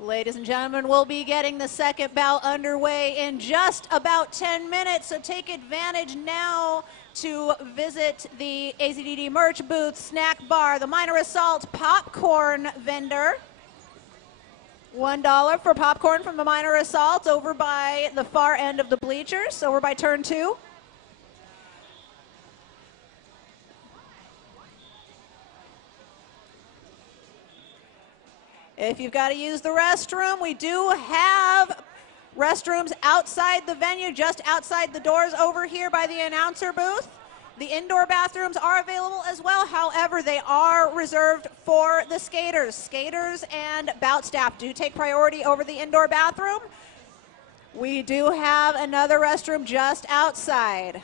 Ladies and gentlemen, we'll be getting the second bout underway in just about 10 minutes, so take advantage now to visit the AZDD merch booth, snack bar, the minor assault popcorn vendor. $1 for popcorn from the minor assault over by the far end of the bleachers, over by turn 2. If you've got to use the restroom, we do have restrooms outside the venue, just outside the doors over here by the announcer booth. The indoor bathrooms are available as well. However, they are reserved for the skaters. Skaters and bout staff do take priority over the indoor bathroom. We do have another restroom just outside.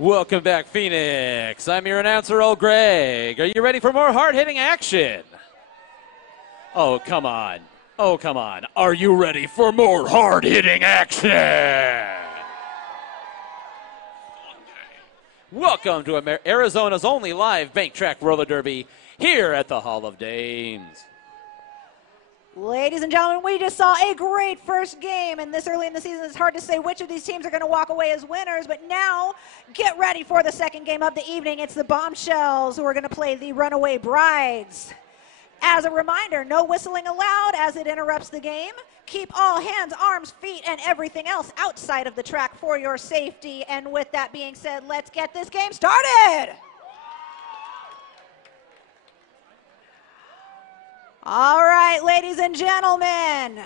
Welcome back, Phoenix. I'm your announcer, old Greg. Are you ready for more hard-hitting action? Oh, come on. Oh, come on. Are you ready for more hard-hitting action? Welcome to Arizona's only live bank track roller derby here at the Hall of Dames. Ladies and gentlemen, we just saw a great first game, and this early in the season it's hard to say which of these teams are going to walk away as winners, but now get ready for the second game of the evening. It's the Bombshells who are going to play the Runaway Brides. As a reminder, no whistling allowed as it interrupts the game. Keep all hands, arms, feet, and everything else outside of the track for your safety. And with that being said, let's get this game started. All right, ladies and gentlemen.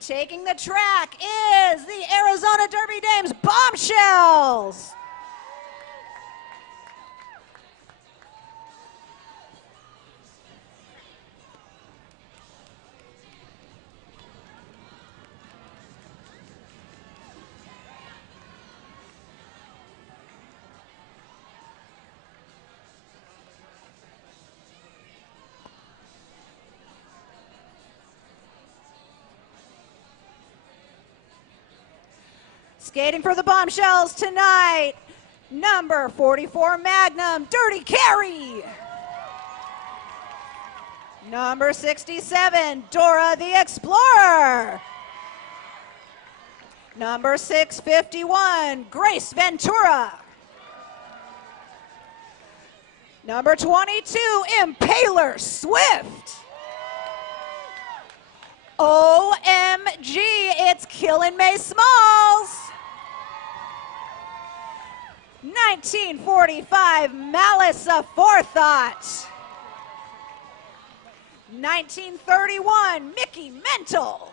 Taking the track is the Arizona Derby Dames Bombshells. Skating for the Bombshells tonight, number 44 Magnum, Dirty Carry. Number 67, Dora the Explorer. Number 651, Grace Ventura. Number 22, Impaler Swift. OMG, it's Killin' May Smalls. 1945, Malice Aforethought. 1931, Mickey Mental.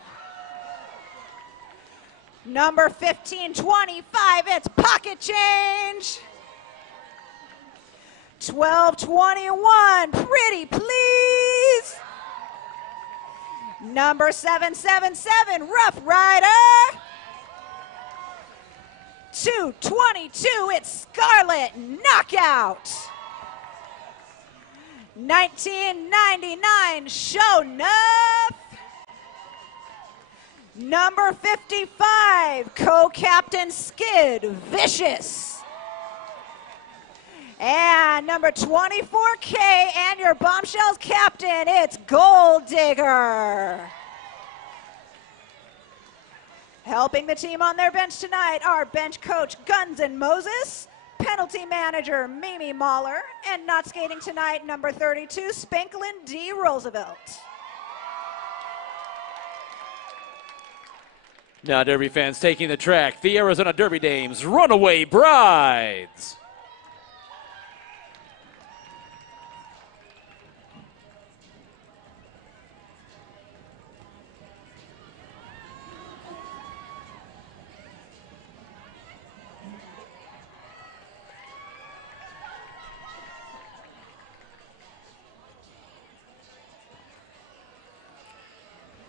Number 1525, it's Pocket Change. 1221, Pretty Please. Number 777, Rough Rider. 222, it's Scarlet Knockout. 1999, Show Enough. Number 55, Co-Captain Skid, Vicious. And number 24K, and your Bombshells captain, it's Gold Digger. Helping the team on their bench tonight are bench coach Guns and Moses, penalty manager Mimi Mahler, and not skating tonight, number 32, Spanklin D. Roosevelt. Now, Derby fans taking the track, the Arizona Derby Dames Runaway Brides.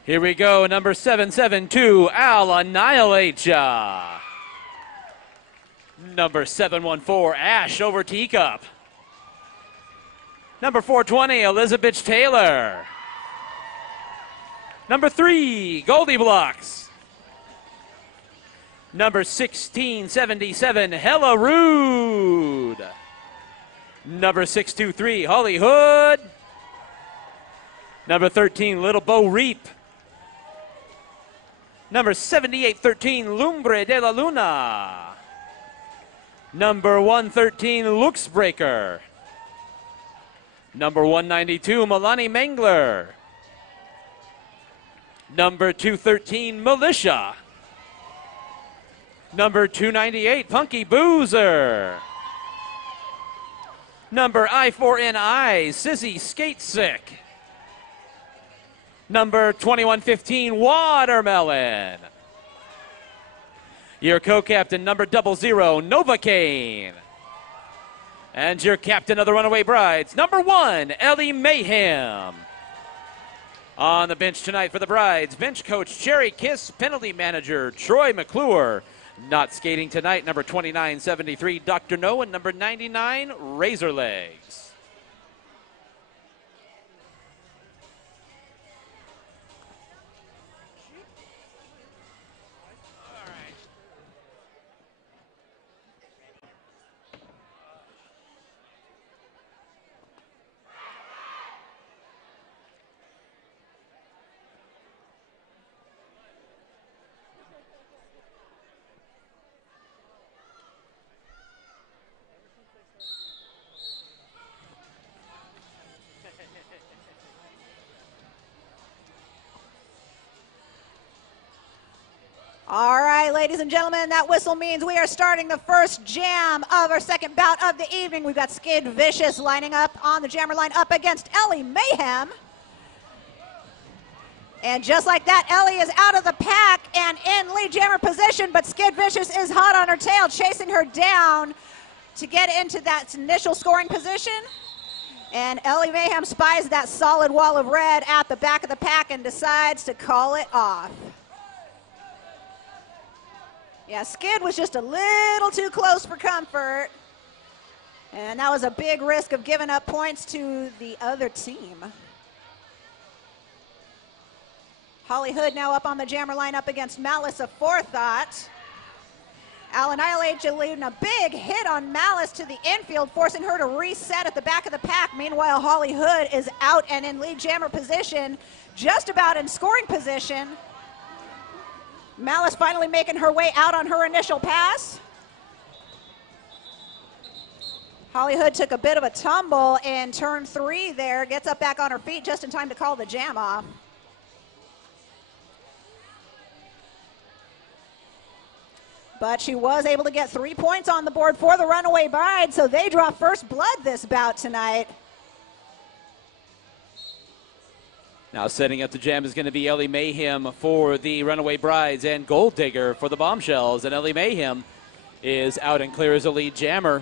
Here we go, number 772, I'll Annihilate Ya. Number 714, Ash over Teacup. Number 420, Elizabeth Taylor. Number 3, Goldie Blocks. Number 1677, Hella Rude. Number 623, Hollywood. Number 13, Little Bo Reap. Number 7813, Lumbre de la Luna. Number 113, Lux Breaker. Number 192, Milani Mangler. Number 213, Militia. Number 298, Punky Boozer. Number I4NI, Sissy Skate Sick. Number 2115, Watermelon. Your co-captain, number 00, Novocaine. And your captain of the Runaway Brides, number 1, Ellie Mayhem. On the bench tonight for the Brides, bench coach Cherry Kiss, penalty manager Troy McClure, Not skating tonight, number 2973, Dr. No, and number 99, Razor Legs. All right, ladies and gentlemen, that whistle means we are starting the first jam of our second bout of the evening. We've got Skid Vicious lining up on the jammer line up against Ellie Mayhem. And just like that, Ellie is out of the pack and in lead jammer position, but Skid Vicious is hot on her tail, chasing her down to get into that initial scoring position. And Ellie Mayhem spies that solid wall of red at the back of the pack and decides to call it off. Yeah, Skid was just a little too close for comfort. And that was a big risk of giving up points to the other team. Holly Hood now up on the jammer line up against Malice of Forethought. Annihilate leading a big hit on Malice to the infield, forcing her to reset at the back of the pack. Meanwhile, Holly Hood is out and in lead jammer position, just about in scoring position. Malice finally making her way out on her initial pass. Holly Hood took a bit of a tumble in turn 3 there, gets up back on her feet just in time to call the jam off. But she was able to get 3 points on the board for the Runaway Bride, so they draw first blood this bout tonight. Now setting up the jam is going to be Ellie Mayhem for the Runaway Brides and Gold Digger for the Bombshells. And Ellie Mayhem is out and clear as a lead jammer.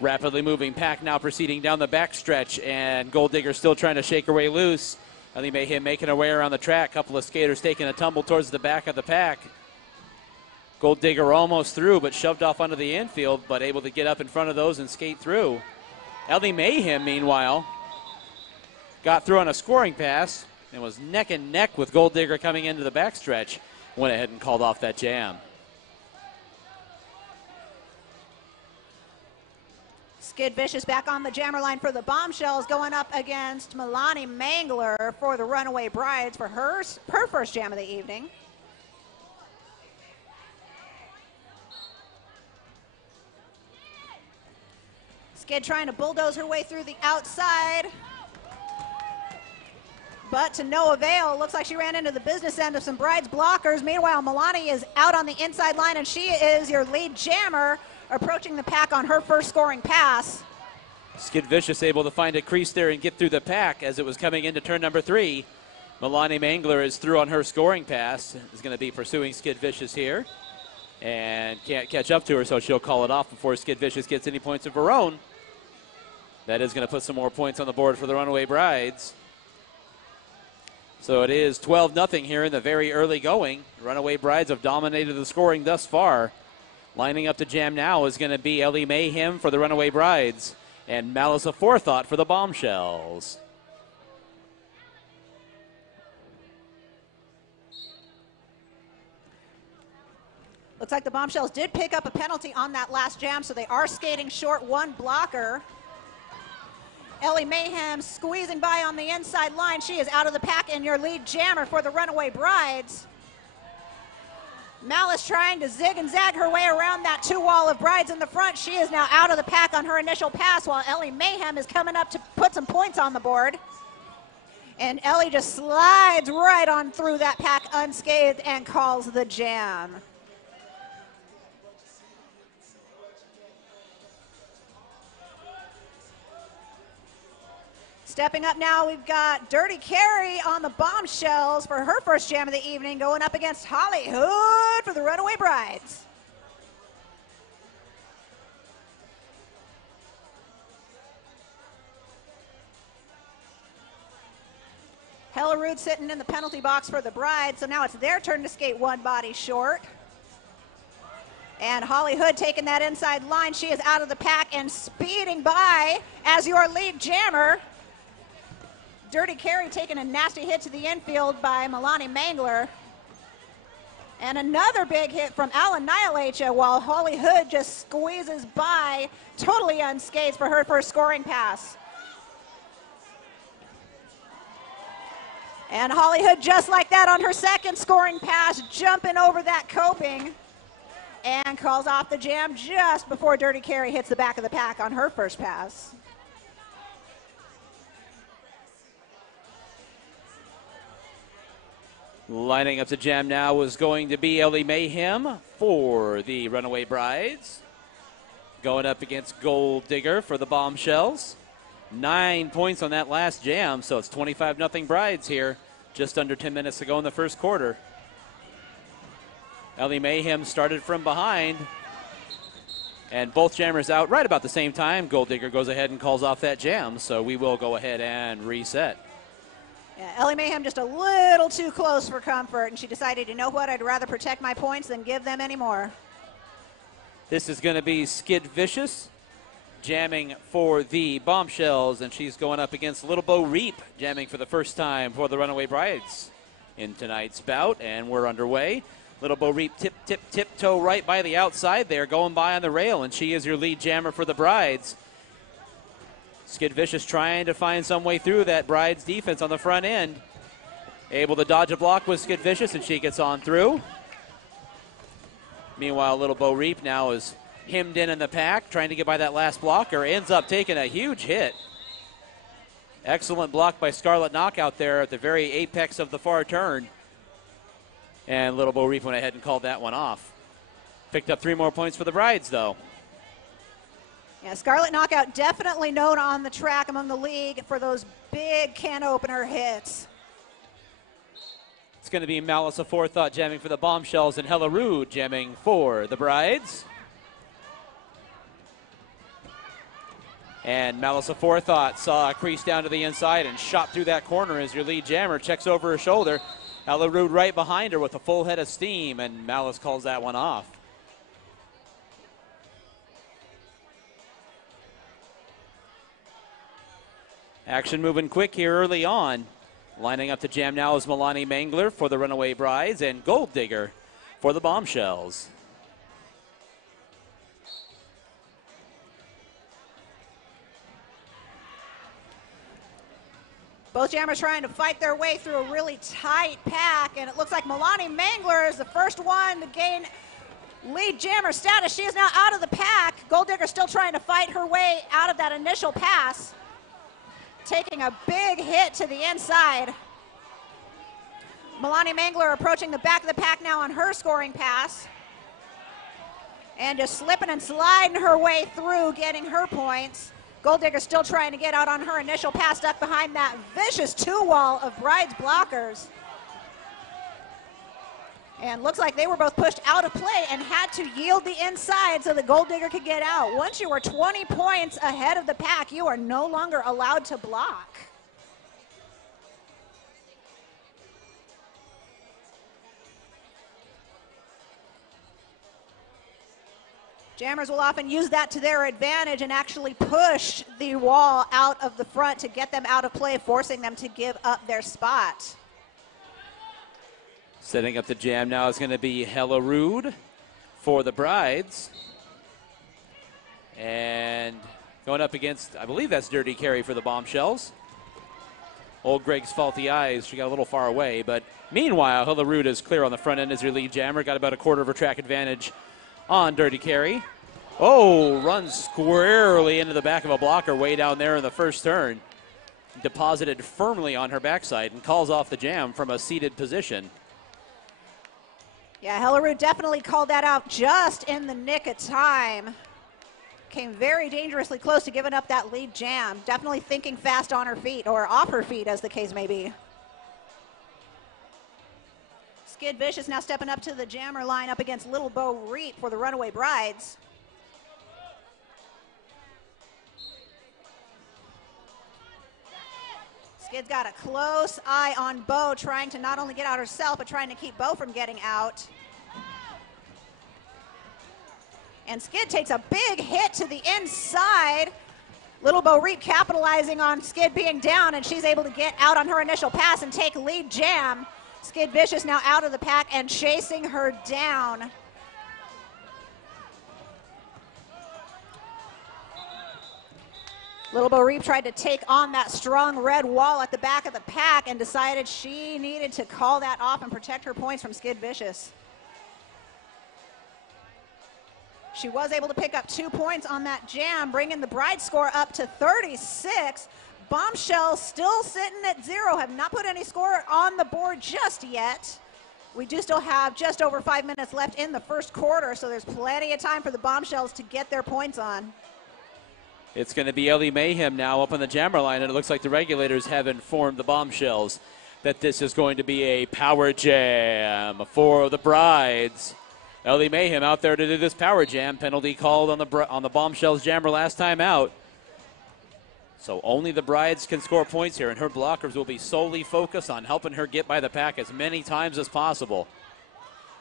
Rapidly moving pack now proceeding down the backstretch, and Gold Digger still trying to shake her way loose. Ellie Mayhem making her way around the track. Couple of skaters taking a tumble towards the back of the pack. Gold Digger almost through, but shoved off onto the infield, but able to get up in front of those and skate through. Ellie Mayhem, meanwhile, got through on a scoring pass and was neck and neck with Gold Digger coming into the backstretch. Went ahead and called off that jam. Skid Vicious back on the jammer line for the Bombshells, going up against Milani Mangler for the Runaway Brides for her first jam of the evening. Skid trying to bulldoze her way through the outside, but to no avail. Looks like she ran into the business end of some Brides blockers. Meanwhile, Milani is out on the inside line, and she is your lead jammer, approaching the pack on her first scoring pass. Skid Vicious able to find a crease there and get through the pack as it was coming into turn number 3. Milani Mangler is through on her scoring pass. Is going to be pursuing Skid Vicious here and can't catch up to her, so she'll call it off before Skid Vicious gets any points of her own. That is going to put some more points on the board for the Runaway Brides. So it is 12-0 here in the very early going. The Runaway Brides have dominated the scoring thus far. Lining up the jam now is going to be Ellie Mayhem for the Runaway Brides and Malice of Forethought for the Bombshells. Looks like the Bombshells did pick up a penalty on that last jam, so they are skating short one blocker. Ellie Mayhem squeezing by on the inside line. She is out of the pack and your lead jammer for the Runaway Brides. Malice trying to zig and zag her way around that 2-wall of Brides in the front. She is now out of the pack on her initial pass, while Ellie Mayhem is coming up to put some points on the board. And Ellie just slides right on through that pack unscathed and calls the jam. Stepping up now, we've got Dirty Carrie on the Bombshells for her first jam of the evening, going up against Holly Hood for the Runaway Brides. Hella Rude sitting in the penalty box for the Brides, so now it's their turn to skate one body short. And Holly Hood taking that inside line. She is out of the pack and speeding by as your lead jammer. Dirty Carry taking a nasty hit to the infield by Milani Mangler. And another big hit from Annihilation while Holly Hood just squeezes by, totally unscathed for her first scoring pass. And Holly Hood just like that on her second scoring pass, jumping over that coping. And calls off the jam just before Dirty Carry hits the back of the pack on her first pass. Lining up the jam now is going to be Ellie Mayhem for the Runaway Brides. Going up against Gold Digger for the Bombshells. 9 points on that last jam, so it's 25-0 Brides here. Just under 10 minutes to go in the first quarter. Ellie Mayhem started from behind, and both jammers out right about the same time. Gold Digger goes ahead and calls off that jam, so we will go ahead and reset. Yeah, Ellie Mayhem just a little too close for comfort, and she decided, you know what, I'd rather protect my points than give them any more. This is going to be Skid Vicious jamming for the Bombshells, and she's going up against Little Bo Reap jamming for the first time for the Runaway Brides in tonight's bout, and we're underway. Little Bo Reap tiptoe right by the outside there, going by on the rail, and she is your lead jammer for the Brides. Skid Vicious trying to find some way through that Brides defense on the front end. Able to dodge a block with Skid Vicious, and she gets on through. Meanwhile, Little Bo Reap now is hemmed in the pack, trying to get by that last blocker, ends up taking a huge hit. Excellent block by Scarlet Knockout there at the very apex of the far turn. And Little Bo Reap went ahead and called that one off. Picked up 3 more points for the Brides, though. Yeah, Scarlet Knockout definitely known on the track among the league for those big can opener hits. It's going to be Malice Aforethought jamming for the Bombshells and Hella Rude jamming for the Brides. And Malice Aforethought saw a crease down to the inside and shot through that corner as your lead jammer checks over her shoulder. Hella Rude right behind her with a full head of steam, and Malice calls that one off. Action moving quick here early on. Lining up the jam now is Milani Mangler for the Runaway Brides and Gold Digger for the Bombshells. Both jammers trying to fight their way through a really tight pack, and it looks like Milani Mangler is the first one to gain lead jammer status. She is now out of the pack. Gold Digger still trying to fight her way out of that initial pass. Taking a big hit to the inside. Milani Mangler approaching the back of the pack now on her scoring pass. And just slipping and sliding her way through, getting her points. Gold Digger still trying to get out on her initial pass, stuck behind that vicious 2-wall of Brides blockers. And looks like they were both pushed out of play and had to yield the inside so that Gold Digger could get out. Once you were 20 points ahead of the pack, you are no longer allowed to block. Jammers will often use that to their advantage and actually push the wall out of the front to get them out of play, forcing them to give up their spot. Setting up the jam now is going to be Hella Rude for the Brides. And going up against, I believe that's Dirty Carry for the Bombshells. Old Greg's faulty eyes, she got a little far away, but meanwhile, Hella Rude is clear on the front end as your lead jammer. Got about a quarter of her track advantage on Dirty Carry. Oh, runs squarely into the back of a blocker way down there in the first turn. Deposited firmly on her backside and calls off the jam from a seated position. Yeah, Hella Rude definitely called that out just in the nick of time. Came very dangerously close to giving up that lead jam. Definitely thinking fast on her feet, or off her feet as the case may be. Skid Vicious now stepping up to the jammer line up against Little Bo Reap for the Runaway Brides. Skid's got a close eye on Bo, trying to not only get out herself, but trying to keep Bo from getting out. And Skid takes a big hit to the inside. Little Bo Reap capitalizing on Skid being down, and she's able to get out on her initial pass and take lead jam. Skid Vicious now out of the pack and chasing her down. Little Bo Reap tried to take on that strong red wall at the back of the pack and decided she needed to call that off and protect her points from Skid Vicious. She was able to pick up 2 points on that jam, bringing the bride score up to 36. Bombshells still sitting at 0, have not put any score on the board just yet. We do still have just over 5 minutes left in the first quarter, so there's plenty of time for the Bombshells to get their points on. It's going to be Ellie Mayhem now up on the jammer line, and it looks like the regulators have informed the Bombshells that this is going to be a power jam for the brides. Ellie Mayhem out there to do this power jam. Penalty called on the Bombshells jammer last time out. So only the brides can score points here, and her blockers will be solely focused on helping her get by the pack as many times as possible.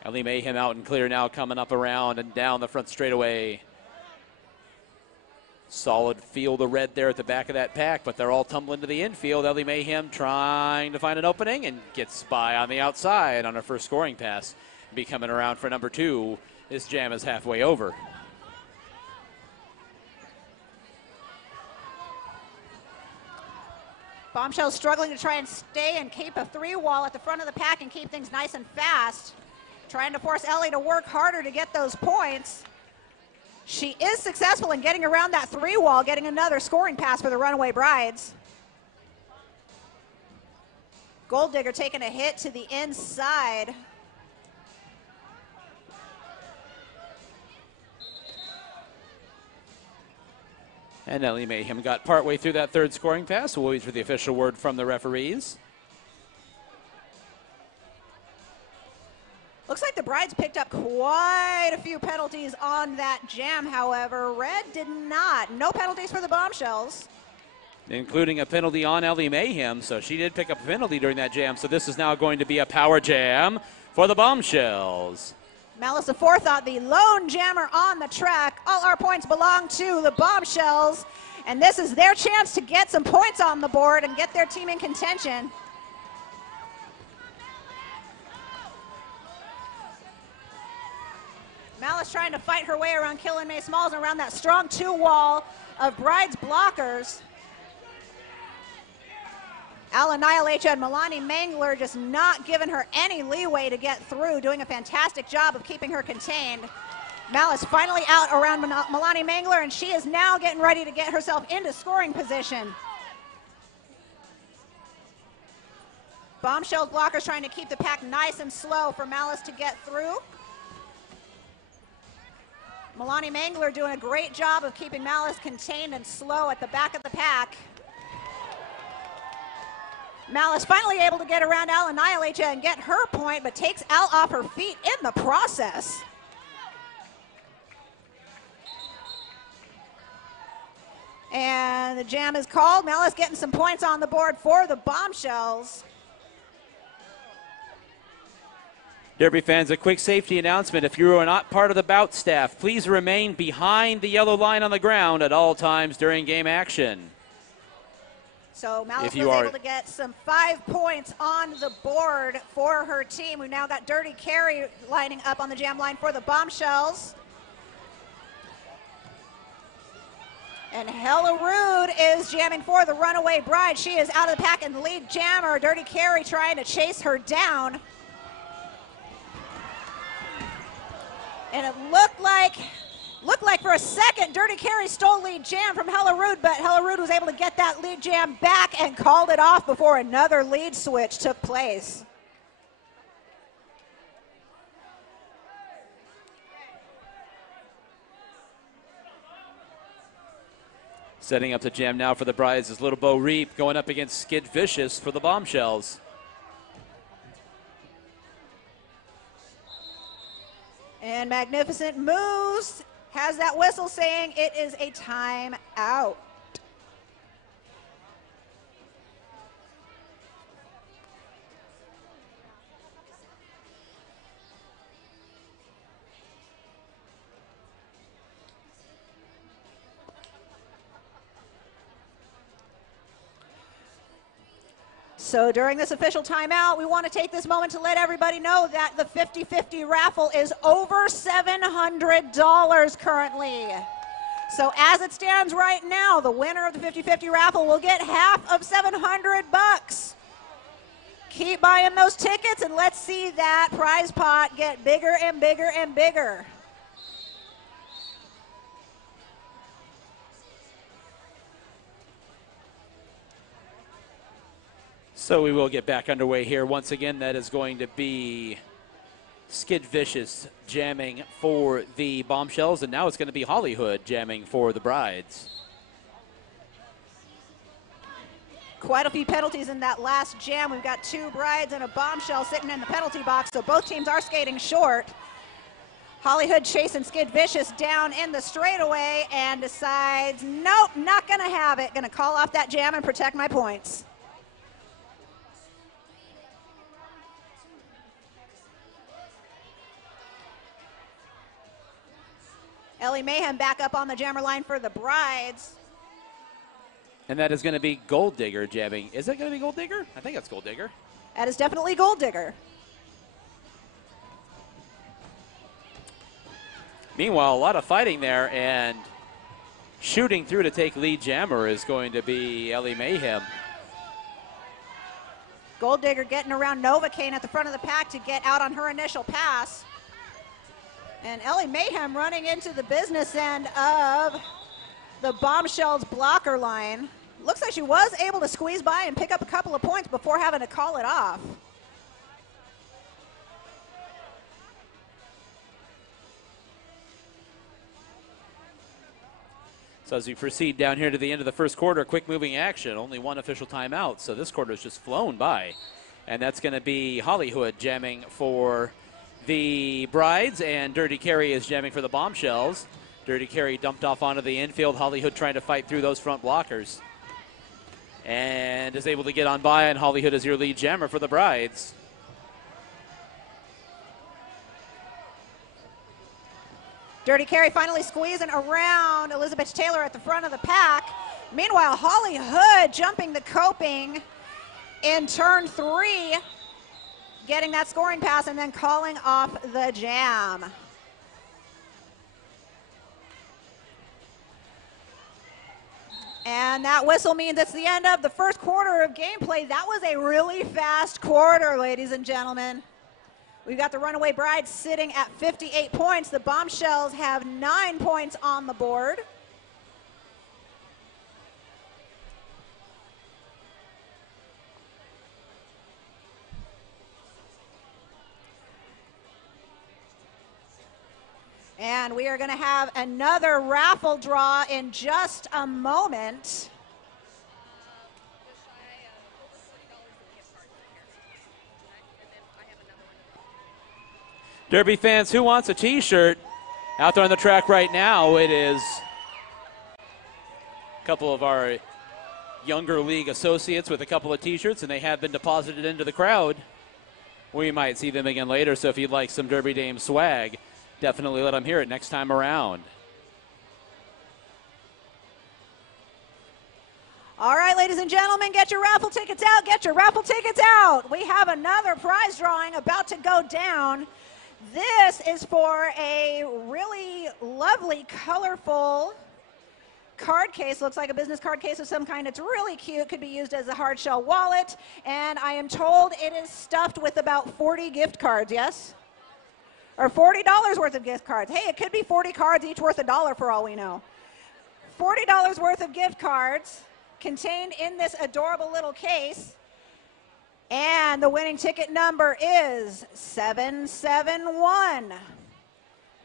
Ellie Mayhem out and clear now, coming up around and down the front straightaway. Solid field of red there at the back of that pack, but they're all tumbling to the infield. Ellie Mayhem trying to find an opening and gets by on the outside on her first scoring pass. Be coming around for number 2. This jam is halfway over. Bombshells struggling to try and stay and keep a 3 wall at the front of the pack and keep things nice and fast. Trying to force Ellie to work harder to get those points. She is successful in getting around that 3 wall, getting another scoring pass for the Runaway Brides. Gold Digger taking a hit to the inside. And Ellie Mayhem got partway through that third scoring pass. We'll wait for the official word from the referees. Looks like the Brides picked up quite a few penalties on that jam, however. Red did not. No penalties for the Bombshells. Including a penalty on Ellie Mayhem, so she did pick up a penalty during that jam. So this is now going to be a power jam for the Bombshells. Malice Aforethought, the lone jammer on the track. All our points belong to the Bombshells, and this is their chance to get some points on the board and get their team in contention. Malice trying to fight her way around Killing May Smalls and around that strong 2 wall of Brides blockers. Al Annihilation and Milani Mangler just not giving her any leeway to get through, doing a fantastic job of keeping her contained. Malice finally out around Milani Mangler, and she is now getting ready to get herself into scoring position. Bombshells blockers trying to keep the pack nice and slow for Malice to get through. Milani Mangler doing a great job of keeping Malice contained and slow at the back of the pack. Malice finally able to get around Al Annihilate and get her point, but takes Al off her feet in the process. And the jam is called. Malice getting some points on the board for the Bombshells. Derby fans, a quick safety announcement. If you are not part of the Bout staff, please remain behind the yellow line on the ground at all times during game action. So Malice was able to get some 5 points on the board for her team. We've now got Dirty Carry lining up on the jam line for the Bombshells. And Hella Rude is jamming for the Runaway Bride. She is out of the pack and the lead jammer. Dirty Carry trying to chase her down. And it looked like for a second, Dirty Carry stole lead jam from Hella Rude, but Hella Rude was able to get that lead jam back and called it off before another lead switch took place. Setting up the jam now for the Brides is Little Bo Reap going up against Skid Vicious for the Bombshells. And Magnificent Moose has that whistle saying it is a timeout. So during this official timeout, we want to take this moment to let everybody know that the 50-50 raffle is over $700 currently. So as it stands right now, the winner of the 50-50 raffle will get half of $700. Keep buying those tickets and let's see that prize pot get bigger and bigger and bigger. So we will get back underway here. Once again, that is going to be Skid Vicious jamming for the Bombshells, and now it's going to be Hollywood jamming for the Brides. Quite a few penalties in that last jam. We've got two Brides and a Bombshell sitting in the penalty box, so both teams are skating short. Hollywood chasing Skid Vicious down in the straightaway and decides, nope, not going to have it. Going to call off that jam and protect my points. Ellie Mayhem back up on the jammer line for the Brides. And that is going to be Gold Digger jamming. Is it going to be Gold Digger? I think it's Gold Digger. That is definitely Gold Digger. Meanwhile, a lot of fighting there, and shooting through to take lead jammer is going to be Ellie Mayhem. Gold Digger getting around Novocaine at the front of the pack to get out on her initial pass. And Ellie Mayhem running into the business end of the Bombshells blocker line. Looks like she was able to squeeze by and pick up a couple of points before having to call it off. So as we proceed down here to the end of the first quarter, quick moving action, only one official timeout, so this quarter has just flown by. And that's going to be Hollywood jamming for the Brides, and Dirty Carry is jamming for the Bombshells. Dirty Carry dumped off onto the infield. Hollywood trying to fight through those front blockers. And is able to get on by, and Hollywood is your lead jammer for the Brides. Dirty Carry finally squeezing around Elizabeth Taylor at the front of the pack. Meanwhile, Hollywood jumping the coping in turn 3. Getting that scoring pass and then calling off the jam. And that whistle means it's the end of the first quarter of gameplay. That was a really fast quarter, ladies and gentlemen. We've got the Runaway Brides sitting at 58 points. The Bombshells have 9 points on the board. And we are going to have another raffle draw in just a moment. Derby fans, who wants a t-shirt? Out there on the track right now, it is a couple of our younger league associates with a couple of t-shirts, and they have been deposited into the crowd. We might see them again later, so if you'd like some Derby Dame swag, definitely let them hear it next time around. All right, ladies and gentlemen, get your raffle tickets out. Get your raffle tickets out. We have another prize drawing about to go down. This is for a really lovely, colorful card case. Looks like a business card case of some kind. It's really cute. Could be used as a hard shell wallet. And I am told it is stuffed with about 40 gift cards, yes? Or $40 worth of gift cards. Hey, it could be 40 cards, each worth $1 for all we know. $40 worth of gift cards contained in this adorable little case. And the winning ticket number is 771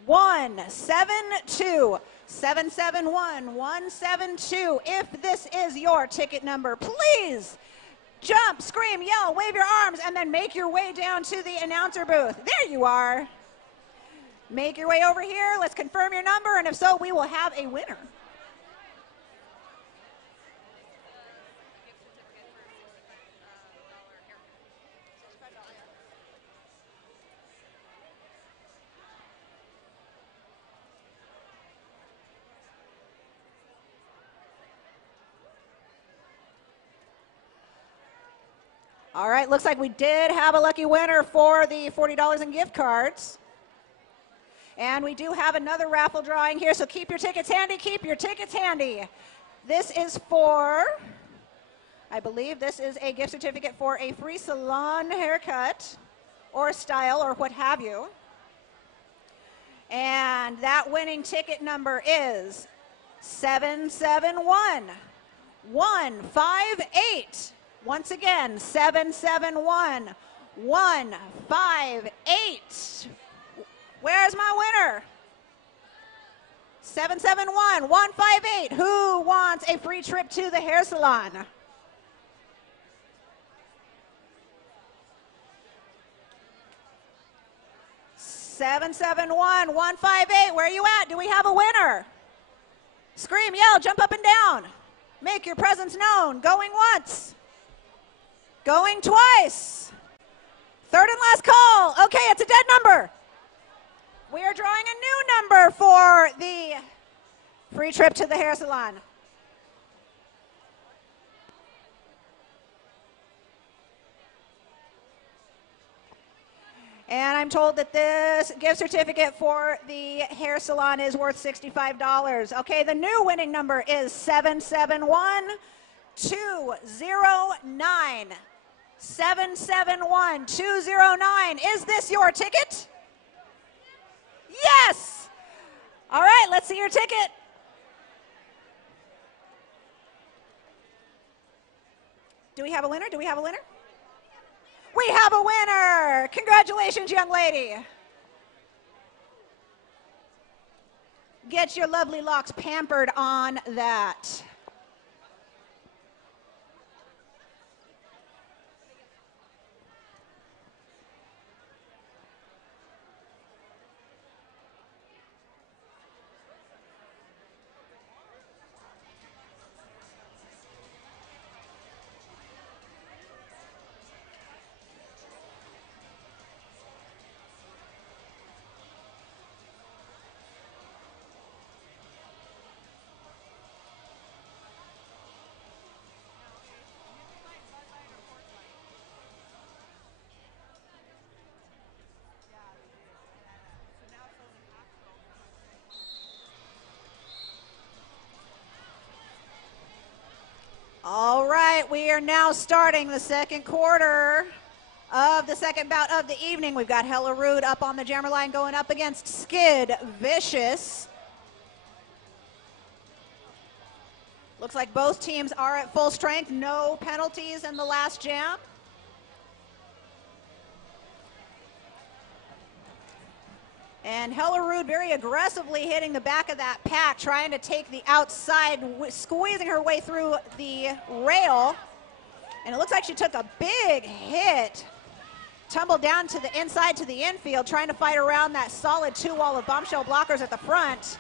172 771 172. If this is your ticket number, please jump, scream, yell, wave your arms, and then make your way down to the announcer booth. There you are. Make your way over here. Let's confirm your number, and if so, we will have a winner. All right, looks like we did have a lucky winner for the $40 in gift cards. And we do have another raffle drawing here, so keep your tickets handy, keep your tickets handy. This is for, I believe this is a gift certificate for a free salon haircut or style or what have you. And that winning ticket number is 771158. Once again, 771158. Where's my winner? 771158. Who wants a free trip to the hair salon? Seven, 158. Where are you at? Do we have a winner? Scream, yell, jump up and down. Make your presence known. Going once. Going twice. Third and last call. Okay, it's a dead number. We are drawing a new number for the free trip to the hair salon. And I'm told that this gift certificate for the hair salon is worth $65. Okay, the new winning number is 771209. 771209. Is this your ticket? Yes! All right, let's see your ticket. Do we have a winner? Do we have a winner? We have a winner! Congratulations, young lady. Get your lovely locks pampered on that. All right, we are now starting the second quarter of the second bout of the evening. We've got Hella Rude up on the jammer line going up against Skid Vicious. Looks like both teams are at full strength. No penalties in the last jam. And Hella Rude very aggressively hitting the back of that pack, trying to take the outside, squeezing her way through the rail. And it looks like she took a big hit, tumbled down to the inside to the infield, trying to fight around that solid two wall of bombshell blockers at the front.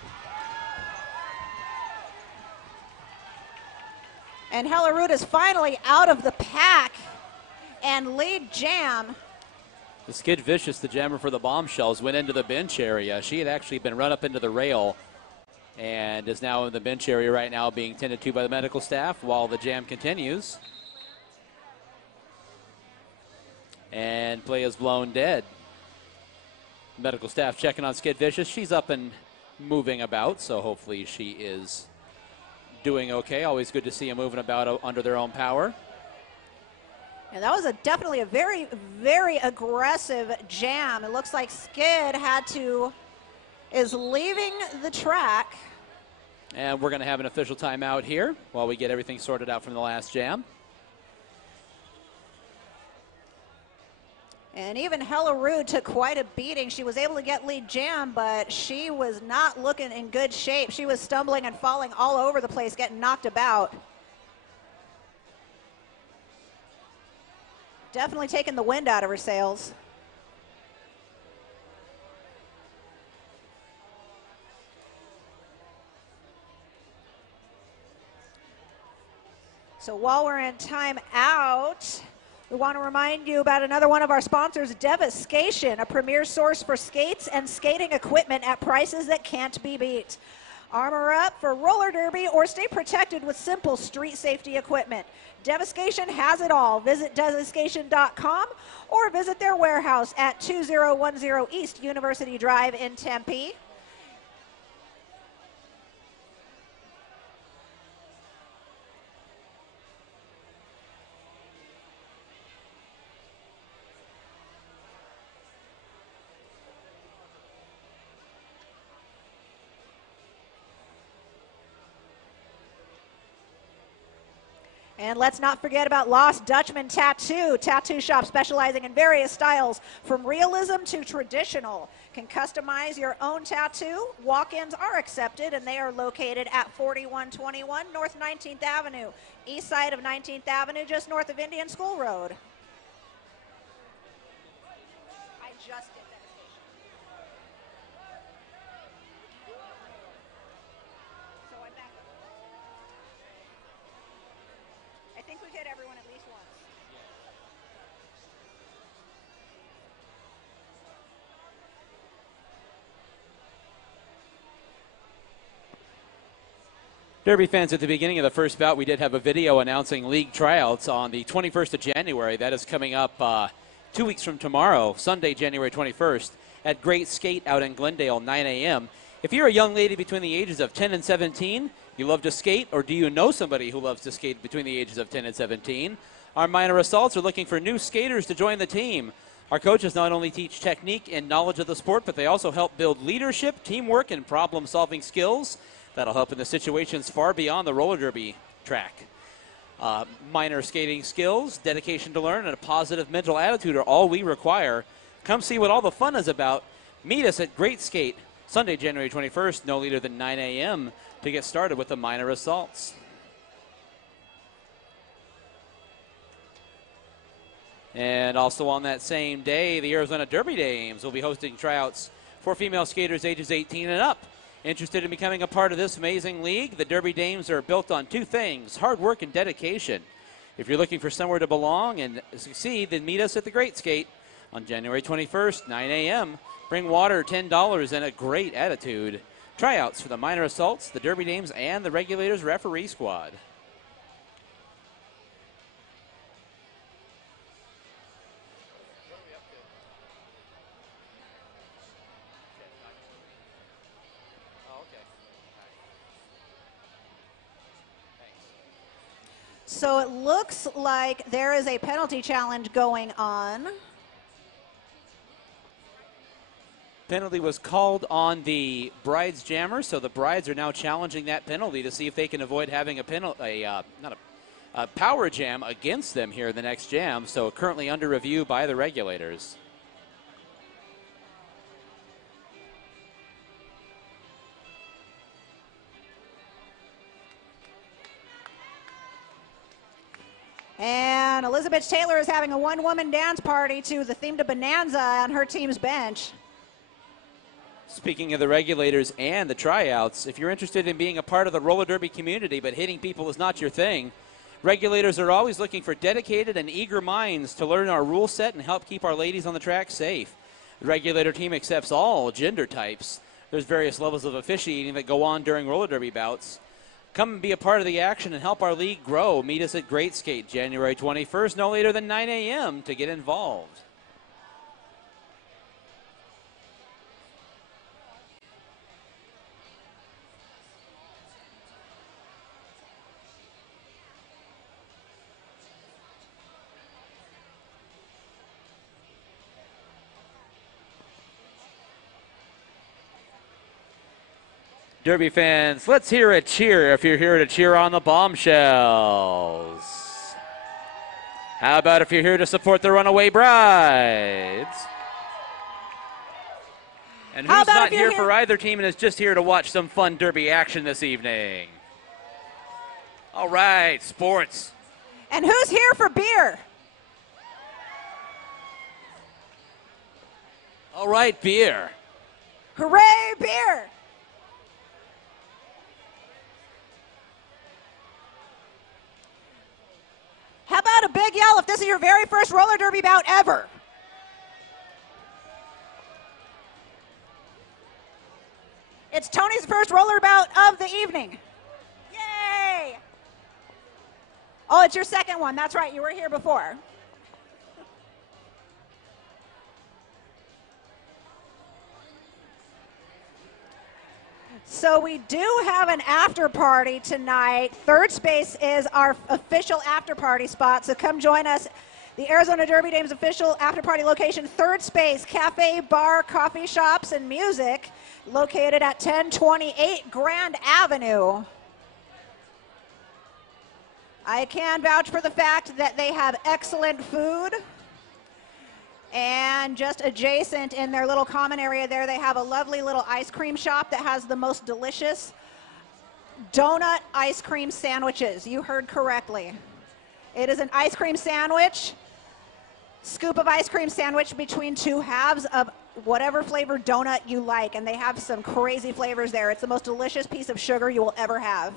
And Hella Rude is finally out of the pack and lead jam. The Skid Vicious, the jammer for the Bombshells, went into the bench area. She had actually been run up into the rail and is now in the bench area right now being tended to by the medical staff while the jam continues. And play is blown dead. Medical staff checking on Skid Vicious. She's up and moving about, so hopefully she is doing okay. Always good to see them moving about under their own power. And that was definitely a very, very aggressive jam. It looks like Skid is leaving the track. And we're going to have an official timeout here while we get everything sorted out from the last jam. And even Hella Rude took quite a beating. She was able to get lead jam, but she was not looking in good shape. She was stumbling and falling all over the place, getting knocked about. Definitely taking the wind out of her sails. So while we're in timeout, we want to remind you about another one of our sponsors, Devastation, a premier source for skates and skating equipment at prices that can't be beat. Armor up for roller derby or stay protected with simple street safety equipment. Devastation has it all. Visit devastation.com or visit their warehouse at 2010 East University Drive in Tempe. And let's not forget about Lost Dutchman Tattoo. Tattoo shop specializing in various styles from realism to traditional. Can customize your own tattoo. Walk-ins are accepted and they are located at 4121 North 19th Avenue, east side of 19th Avenue, just north of Indian School Road. I just did that. So I'm back. I think we've hit everyone at least once. Derby fans, at the beginning of the first bout, we did have a video announcing league tryouts on the 21st of January. That is coming up 2 weeks from tomorrow, Sunday, January 21st, at Great Skate out in Glendale, 9 a.m. If you're a young lady between the ages of 10 and 17, you love to skate, or do you know somebody who loves to skate between the ages of 10 and 17? Our minor assaults are looking for new skaters to join the team. Our coaches not only teach technique and knowledge of the sport, but they also help build leadership, teamwork, and problem-solving skills. That'll help in the situations far beyond the roller derby track. Minor skating skills, dedication to learn, and a positive mental attitude are all we require. Come see what all the fun is about. Meet us at Great Skate, Sunday, January 21st, no later than 9 a.m. to get started with the minor assaults. And also on that same day, the Arizona Derby Dames will be hosting tryouts for female skaters ages 18 and up. Interested in becoming a part of this amazing league? The Derby Dames are built on two things: hard work and dedication. If you're looking for somewhere to belong and succeed, then meet us at the Great Skate on January 21st, 9 a.m. Bring water, $10, and a great attitude. Tryouts for the minor assaults, the Derby Dames, and the Regulators referee squad. So it looks like there is a penalty challenge going on. Penalty was called on the bride's jammer, so the brides are now challenging that penalty to see if they can avoid having a power jam against them here in the next jam. So currently under review by the regulators. And Elizabeth Taylor is having a one-woman dance party to the theme to Bonanza on her team's bench. Speaking of the regulators and the tryouts, if you're interested in being a part of the roller derby community but hitting people is not your thing, regulators are always looking for dedicated and eager minds to learn our rule set and help keep our ladies on the track safe. The regulator team accepts all gender types. There's various levels of officiating that go on during roller derby bouts. Come and be a part of the action and help our league grow. Meet us at Great Skate, January 21st, no later than 9 a.m. to get involved. Derby fans, let's hear a cheer if you're here to cheer on the Bombshells. How about if you're here to support the Runaway Brides? And who's not here for either team and is just here to watch some fun Derby action this evening? All right, sports. And who's here for beer? All right, beer. Hooray, beer! How about a big yell if this is your very first roller derby bout ever? It's Tony's first roller bout of the evening. Yay! Oh, it's your second one. That's right. You were here before. So we do have an after party tonight. Third space is our official after party spot. So come join us. The Arizona Derby Dames official after party location, third space, cafe, bar, coffee shops, and music, located at 1028 Grand Avenue. I can vouch for the fact that they have excellent food. And just adjacent in their little common area there, they have a lovely little ice cream shop that has the most delicious donut ice cream sandwiches. You heard correctly. It is an ice cream sandwich, scoop of ice cream sandwich between two halves of whatever flavor donut you like. And they have some crazy flavors there. It's the most delicious piece of sugar you will ever have.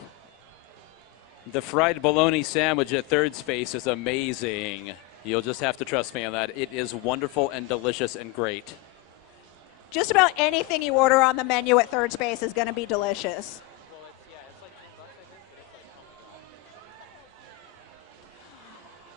The fried bologna sandwich at third space is amazing. You'll just have to trust me on that. It is wonderful and delicious and great. Just about anything you order on the menu at third space is going to be delicious.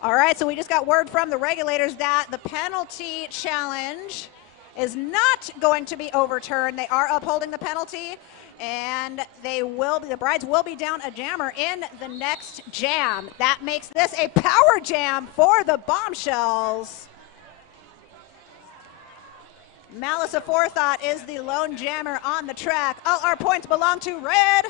All right, so we just got word from the regulators that the penalty challenge is not going to be overturned. They are upholding the penalty, and the brides will be down a jammer in the next jam. That makes this a power jam for the Bombshells. Malice Aforethought is the lone jammer on the track. All our points belong to red.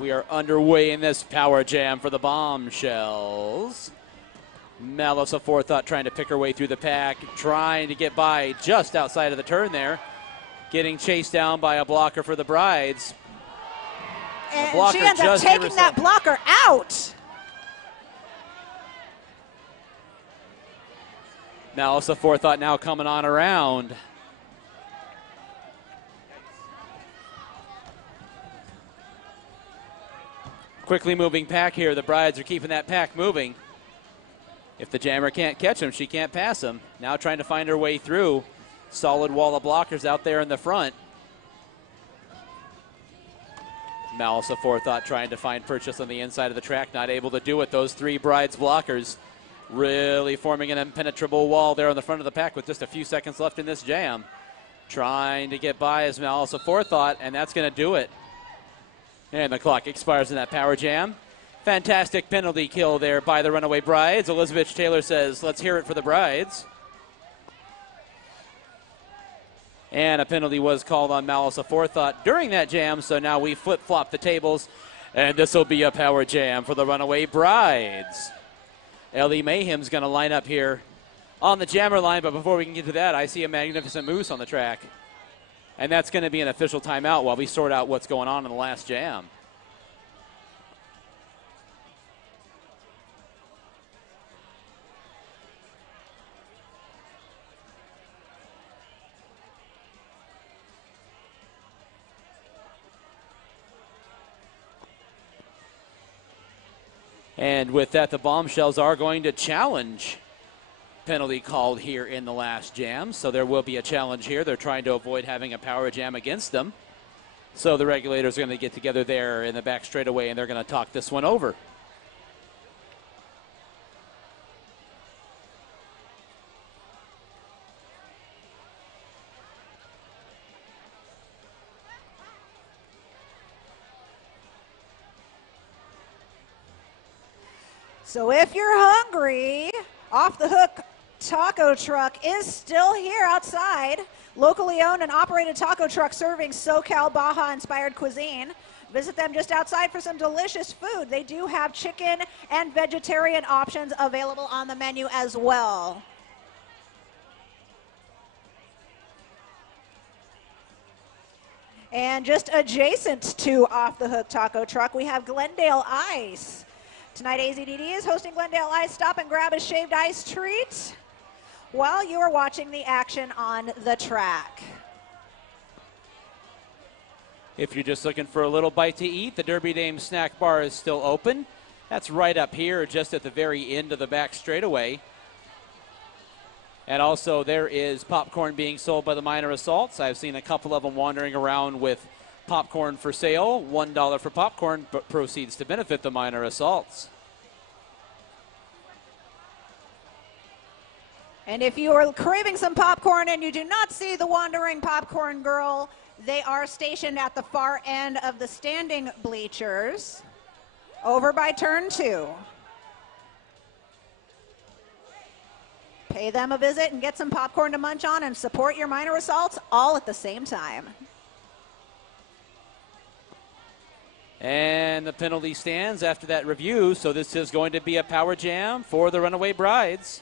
We are underway in this power jam for the Bombshells. Malice Aforethought trying to pick her way through the pack, trying to get by just outside of the turn there. Getting chased down by a blocker for the brides. And she ends up taking that blocker out. Malice Aforethought now coming on around. Quickly moving pack here. The brides are keeping that pack moving. If the jammer can't catch him, she can't pass him. Now trying to find her way through. Solid wall of blockers out there in the front. Malice Aforethought trying to find purchase on the inside of the track. Not able to do it. Those three brides blockers really forming an impenetrable wall there on the front of the pack with just a few seconds left in this jam. Trying to get by is Malice Aforethought, and that's going to do it. And the clock expires in that power jam. Fantastic penalty kill there by the Runaway Brides. Elizabeth Taylor says, let's hear it for the brides. And a penalty was called on Malice Aforethought during that jam, so now we flip-flop the tables, and this will be a power jam for the Runaway Brides. Ellie Mayhem's going to line up here on the jammer line, but before we can get to that, I see a magnificent moose on the track. And that's going to be an official timeout while we sort out what's going on in the last jam. And with that, the Bombshells are going to challenge. Penalty called here in the last jam, so there will be a challenge here. They're trying to avoid having a power jam against them. So the regulators are going to get together there in the back straightaway, and they're going to talk this one over. So if you're hungry, Off the Hook Taco Truck is still here outside. Locally owned and operated taco truck serving SoCal Baja inspired cuisine. Visit them just outside for some delicious food. They do have chicken and vegetarian options available on the menu as well. And just adjacent to Off the Hook Taco Truck, we have Glendale Ice. Tonight, AZDD is hosting Glendale Ice. Stop and grab a shaved ice treat while you are watching the action on the track. If you're just looking for a little bite to eat, the Derby Dame snack bar is still open. That's right up here, just at the very end of the back straightaway. And also, there is popcorn being sold by the Minor Assaults. I've seen a couple of them wandering around with popcorn for sale. $1 for popcorn, but proceeds to benefit the Minor Assaults. And if you are craving some popcorn and you do not see the wandering popcorn girl, they are stationed at the far end of the standing bleachers over by turn 2. Pay them a visit and get some popcorn to munch on and support your Minor Assaults all at the same time. And the penalty stands after that review, so this is going to be a power jam for the Runaway Brides.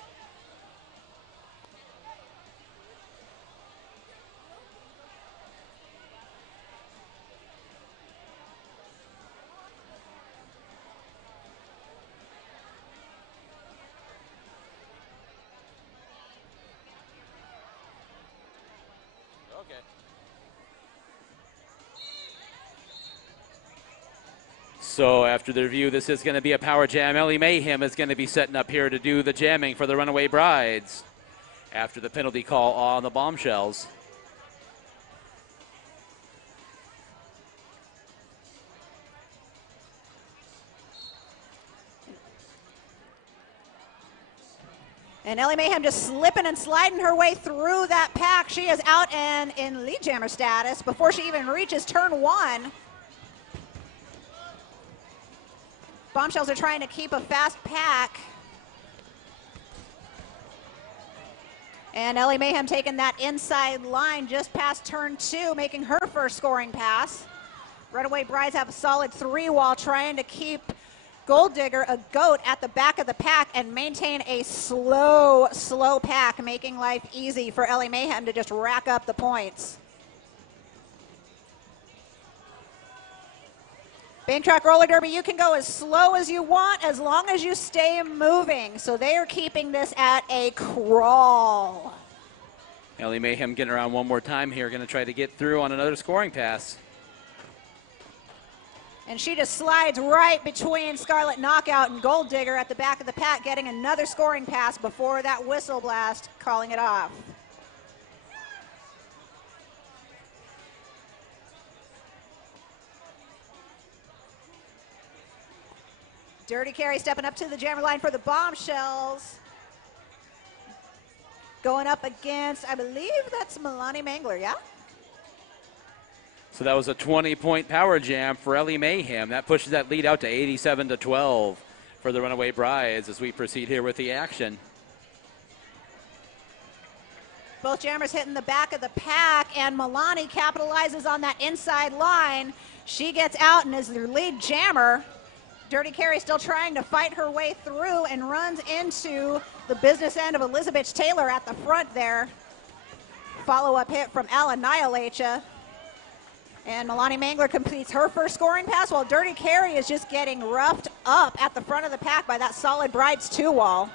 So after the review, this is going to be a power jam. Ellie Mayhem is going to be setting up here to do the jamming for the Runaway Brides after the penalty call on the Bombshells. And Ellie Mayhem just slipping and sliding her way through that pack. She is out and in lead jammer status before she even reaches turn 1. Bombshells are trying to keep a fast pack. And Ellie Mayhem taking that inside line just past turn 2, making her first scoring pass. Runaway Brides have a solid 3 while trying to keep Gold Digger, a goat, at the back of the pack and maintain a slow pack, making life easy for Ellie Mayhem to just rack up the points. Bank Track Roller Derby, you can go as slow as you want as long as you stay moving. So they are keeping this at a crawl. Ellie Mayhem getting around one more time here, going to try to get through on another scoring pass. And she just slides right between Scarlet Knockout and Gold Digger at the back of the pack, getting another scoring pass before that whistle blast, calling it off. Dirty Carry stepping up to the jammer line for the Bombshells. Going up against, I believe that's Milani Mangler, yeah? So that was a 20-point power jam for Ellie Mayhem. That pushes that lead out to 87-12 for the Runaway Brides as we proceed here with the action. Both jammers hitting the back of the pack, and Milani capitalizes on that inside line. She gets out and is their lead jammer. Dirty Carry still trying to fight her way through and runs into the business end of Elizabeth Taylor at the front there. Follow-up hit from Al Annihilatia. And Milani Mangler completes her first scoring pass while Dirty Carry is just getting roughed up at the front of the pack by that solid Brides 2 wall.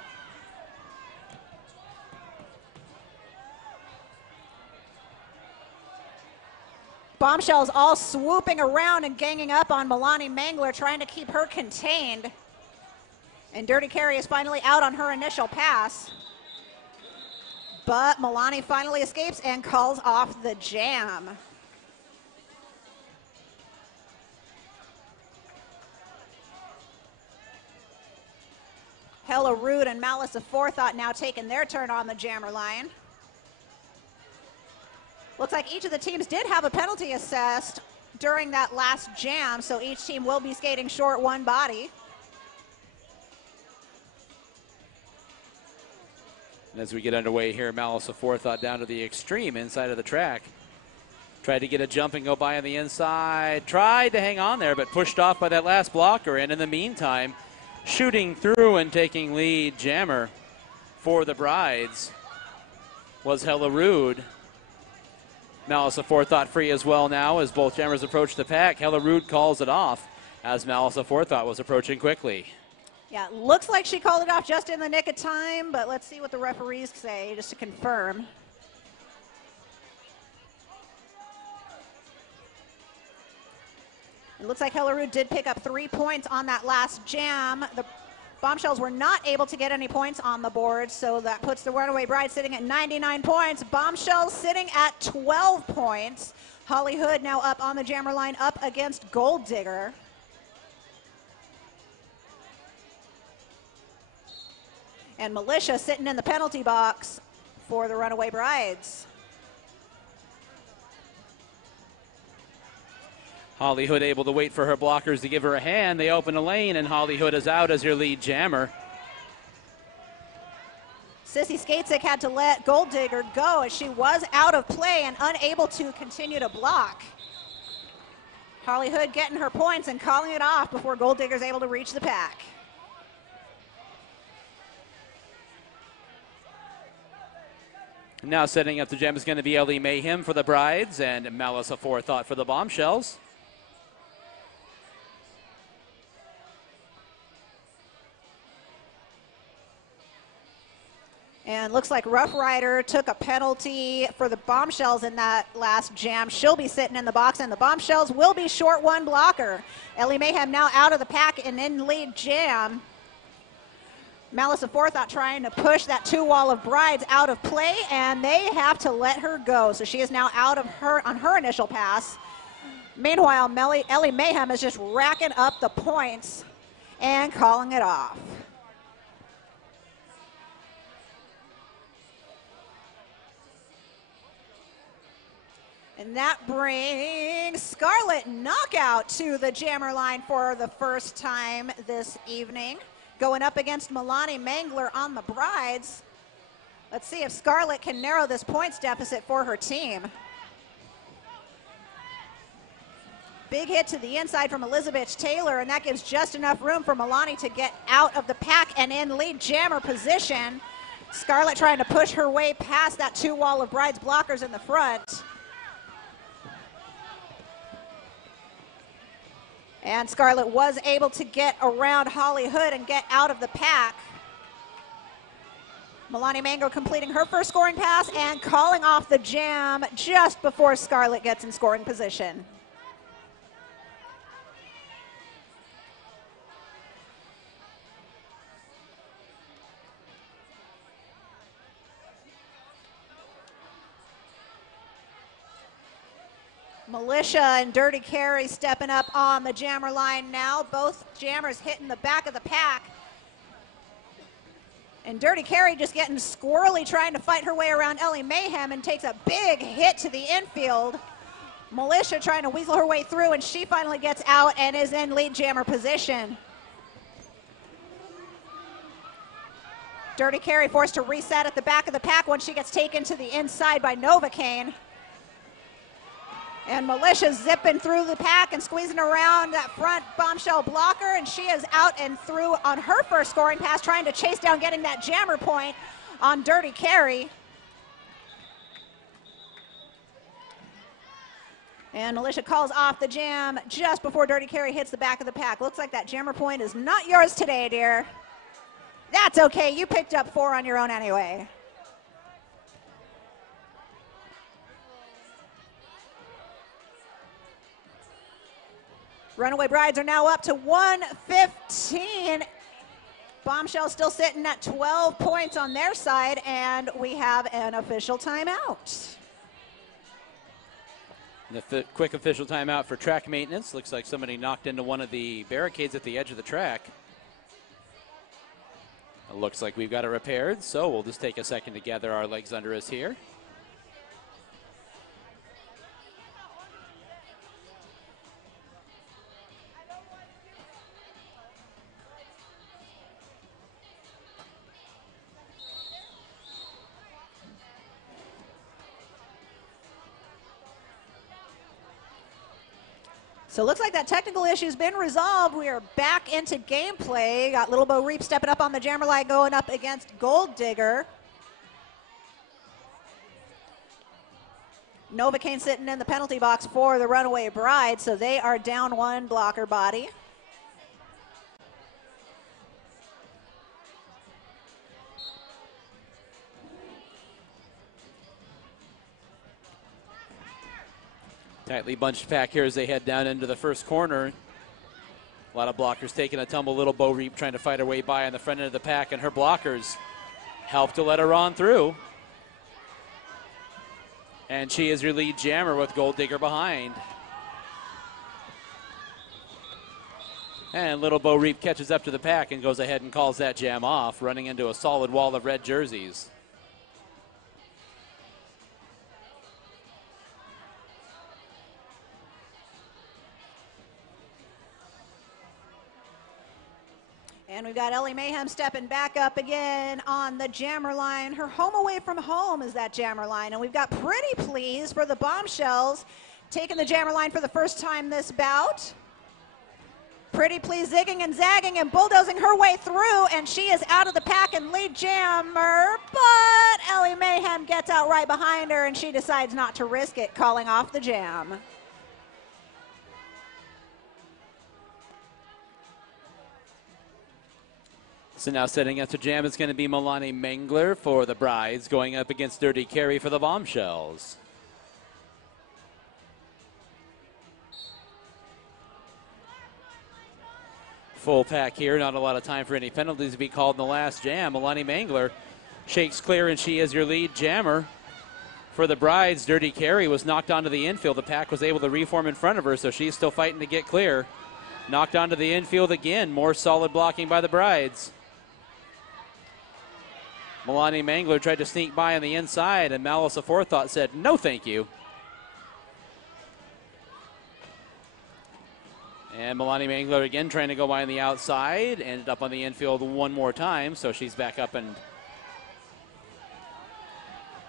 Bombshells all swooping around and ganging up on Milani Mangler, trying to keep her contained. And Dirty Carry is finally out on her initial pass. But Milani finally escapes and calls off the jam. Hella Rude and Malice of Forethought now taking their turn on the jammer line. Looks like each of the teams did have a penalty assessed during that last jam, so each team will be skating short one body. And as we get underway here, Malice of Forethought down to the extreme inside of the track. Tried to get a jump and go by on the inside. Tried to hang on there, but pushed off by that last blocker. And in the meantime, shooting through and taking lead jammer for the Brides was Hella Rude. Malice of Forethought free as well now as both jammers approach the pack. Hella Rude calls it off as Malice of Forethought was approaching quickly. Yeah, looks like she called it off just in the nick of time, but let's see what the referees say just to confirm. It looks like Hella Rude did pick up 3 points on that last jam. The Bombshells were not able to get any points on the board, so that puts the Runaway Bride sitting at 99 points. Bombshells sitting at 12 points. Holly Hood now up on the jammer line, up against Gold Digger. And Militia sitting in the penalty box for the Runaway Brides. Holly Hood able to wait for her blockers to give her a hand. They open a lane, and Holly Hood is out as your lead jammer. Sissy Skatesick had to let Gold Digger go as she was out of play and unable to continue to block. Holly Hood getting her points and calling it off before Gold Digger's able to reach the pack. Now setting up the gem is going to be Ellie Mayhem for the Brides and Malice Aforethought for the Bombshells. And looks like Rough Rider took a penalty for the Bombshells in that last jam. She'll be sitting in the box, and the Bombshells will be short one blocker. Ellie Mayhem now out of the pack and in lead jam. Malice Aforethought trying to push that two wall of Brides out of play, and they have to let her go. So she is now out of her on her initial pass. Meanwhile, Ellie Mayhem is just racking up the points and calling it off. And that brings Scarlet Knockout to the jammer line for the first time this evening. Going up against Milani Mangler on the Brides. Let's see if Scarlet can narrow this points deficit for her team. Big hit to the inside from Elizabeth Taylor, and that gives just enough room for Milani to get out of the pack and in lead jammer position. Scarlet trying to push her way past that two wall of Brides blockers in the front. And Scarlet was able to get around Holly Hood and get out of the pack. Milani Mango completing her first scoring pass and calling off the jam just before Scarlet gets in scoring position. Militia and Dirty Carry stepping up on the jammer line now. Both jammers hitting the back of the pack. And Dirty Carry just getting squirrely trying to fight her way around Ellie Mayhem and takes a big hit to the infield. Militia trying to weasel her way through, and she finally gets out and is in lead jammer position. Dirty Carry forced to reset at the back of the pack once she gets taken to the inside by Novocaine. And Militia zipping through the pack and squeezing around that front Bombshell blocker, and she is out and through on her first scoring pass, trying to chase down getting that jammer point on Dirty Carry. And Militia calls off the jam just before Dirty Carry hits the back of the pack. Looks like that jammer point is not yours today, dear. That's okay, you picked up 4 on your own anyway. Runaway Brides are now up to 115. Bombshell still sitting at 12 points on their side, and we have an official timeout. The quick official timeout for track maintenance. Looks like somebody knocked into one of the barricades at the edge of the track. It looks like we've got it repaired, so we'll just take a second to gather our legs under us here. So it looks like that technical issue's been resolved. We are back into gameplay. Got Little Bo Reap stepping up on the jammer line, going up against Gold Digger. Novocaine sitting in the penalty box for the Runaway Bride, so they are down 1 blocker body. Tightly bunched pack here as they head down into the first corner. A lot of blockers taking a tumble. Little Bo Reap trying to fight her way by on the front end of the pack, and her blockers help to let her on through. And she is your lead jammer with Gold Digger behind. And Little Bo Reap catches up to the pack and goes ahead and calls that jam off, running into a solid wall of red jerseys. And we've got Ellie Mayhem stepping back up again on the jammer line. Her home away from home is that jammer line. And we've got Pretty Please for the Bombshells taking the jammer line for the first time this bout. Pretty Please zigging and zagging and bulldozing her way through, and she is out of the pack and lead jammer, but Ellie Mayhem gets out right behind her and she decides not to risk it, calling off the jam. So now setting up to jam is going to be Milani Mangler for the Brides, going up against Dirty Carrie for the Bombshells. Full pack here, not a lot of time for any penalties to be called in the last jam. Milani Mangler shakes clear, and she is your lead jammer. For the Brides, Dirty Carrie was knocked onto the infield. The pack was able to reform in front of her, so she's still fighting to get clear. Knocked onto the infield again. More solid blocking by the Brides. Milani Mangler tried to sneak by on the inside, and Malice Aforethought said, no thank you. And Milani Mangler again trying to go by on the outside. Ended up on the infield one more time, so she's back up and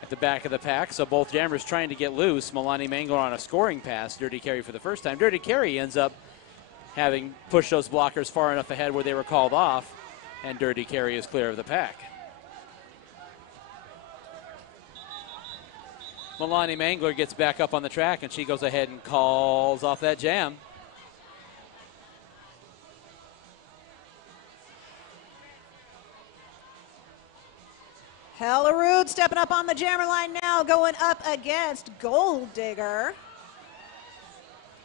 at the back of the pack. So both jammers trying to get loose. Milani Mangler on a scoring pass. Dirty Carrie for the first time. Dirty Carrie ends up having pushed those blockers far enough ahead where they were called off, and Dirty Carrie is clear of the pack. Milani Mangler gets back up on the track, and she goes ahead and calls off that jam. Hella Rude stepping up on the jammer line now, going up against Gold Digger.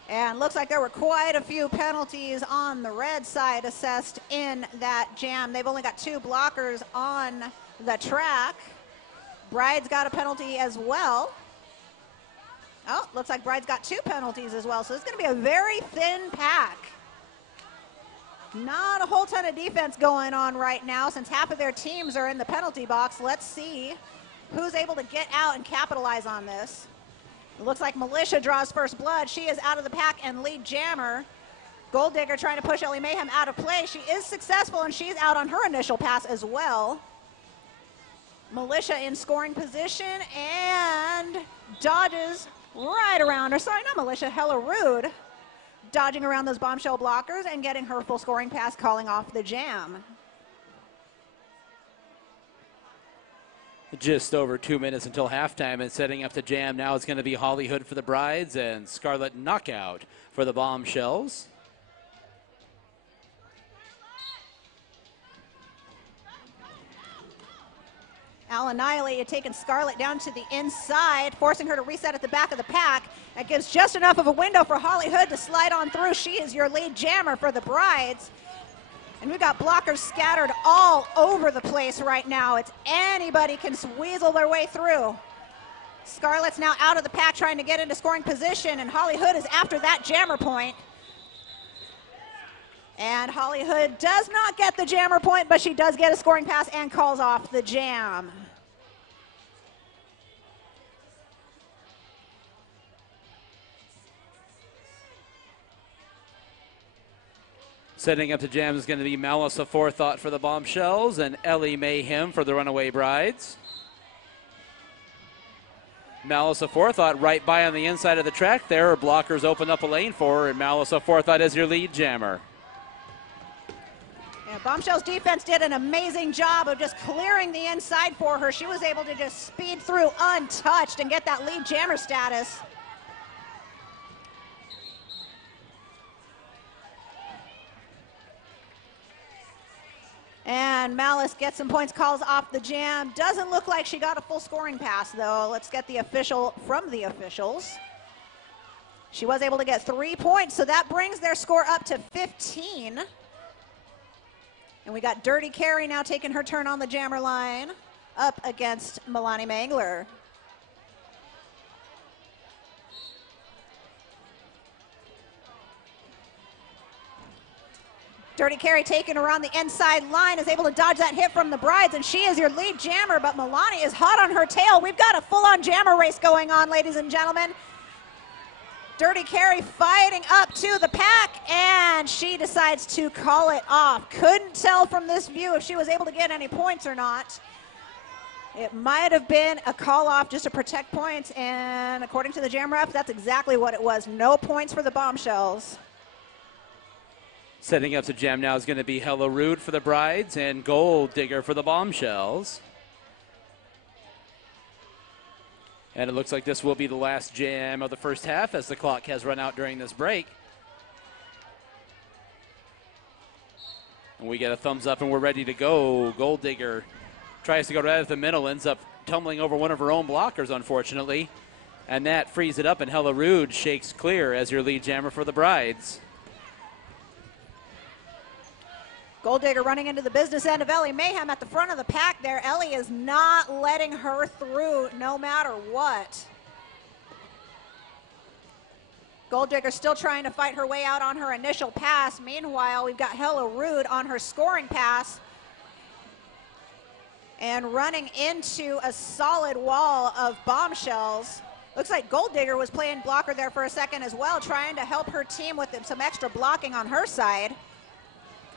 And looks like there were quite a few penalties on the red side assessed in that jam. They've only got 2 blockers on the track. Bride's got a penalty as well. Oh, looks like Bride's got 2 penalties as well. So it's going to be a very thin pack. Not a whole ton of defense going on right now since half of their teams are in the penalty box. Let's see who's able to get out and capitalize on this. It looks like Militia draws first blood. She is out of the pack and lead jammer. Gold Digger trying to push Ellie Mayhem out of play. She is successful, and she's out on her initial pass as well. Militia in scoring position and dodges right around her. Sorry, not Militia, Hella Rude. Dodging around those bombshell blockers and getting her full scoring pass, calling off the jam. Just over 2 minutes until halftime, and setting up the jam now is going to be Holly Hood for the Brides and Scarlet Knockout for the Bombshells. Al Annihilated taking Scarlet down to the inside, forcing her to reset at the back of the pack. That gives just enough of a window for Holly Hood to slide on through. She is your lead jammer for the Brides. And we've got blockers scattered all over the place right now. It's anybody can weasel their way through. Scarlet's now out of the pack trying to get into scoring position, and Holly Hood is after that jammer point. And Holly Hood does not get the jammer point, but she does get a scoring pass and calls off the jam. Setting up the jam is going to be Malice Aforethought for the Bombshells and Ellie Mayhem for the Runaway Brides. Malice Aforethought right by on the inside of the track there. Her blockers open up a lane for her, and Malice Aforethought is your lead jammer. Yeah, Bombshell's defense did an amazing job of just clearing the inside for her. She was able to just speed through untouched and get that lead jammer status. And Malice gets some points, calls off the jam. Doesn't look like she got a full scoring pass, though. Let's get the official from the officials. She was able to get 3 points, so that brings their score up to 15. And we got Dirty Carrie now taking her turn on the jammer line up against Milani Mangler. Dirty Carrie taking her on the inside line, is able to dodge that hit from the Brides, and she is your lead jammer, but Milani is hot on her tail. We've got a full-on jammer race going on, ladies and gentlemen. Dirty Carrie fighting up to the pack, and she decides to call it off. Couldn't tell from this view if she was able to get any points or not. It might have been a call off just to protect points, and according to the jam ref, that's exactly what it was. No points for the Bombshells. Setting up the jam now is going to be Hella Rude for the Brides and Gold Digger for the Bombshells. And it looks like this will be the last jam of the first half as the clock has run out during this break. And we get a thumbs up and we're ready to go. Gold Digger tries to go right at the middle, ends up tumbling over one of her own blockers, unfortunately. And that frees it up, and Hella Rude shakes clear as your lead jammer for the Brides. Gold Digger running into the business end of Ellie Mayhem at the front of the pack there. Ellie is not letting her through no matter what. Gold Digger still trying to fight her way out on her initial pass. Meanwhile, we've got Hella Rude on her scoring pass and running into a solid wall of Bombshells. Looks like Gold Digger was playing blocker there for a second as well, trying to help her team with some extra blocking on her side.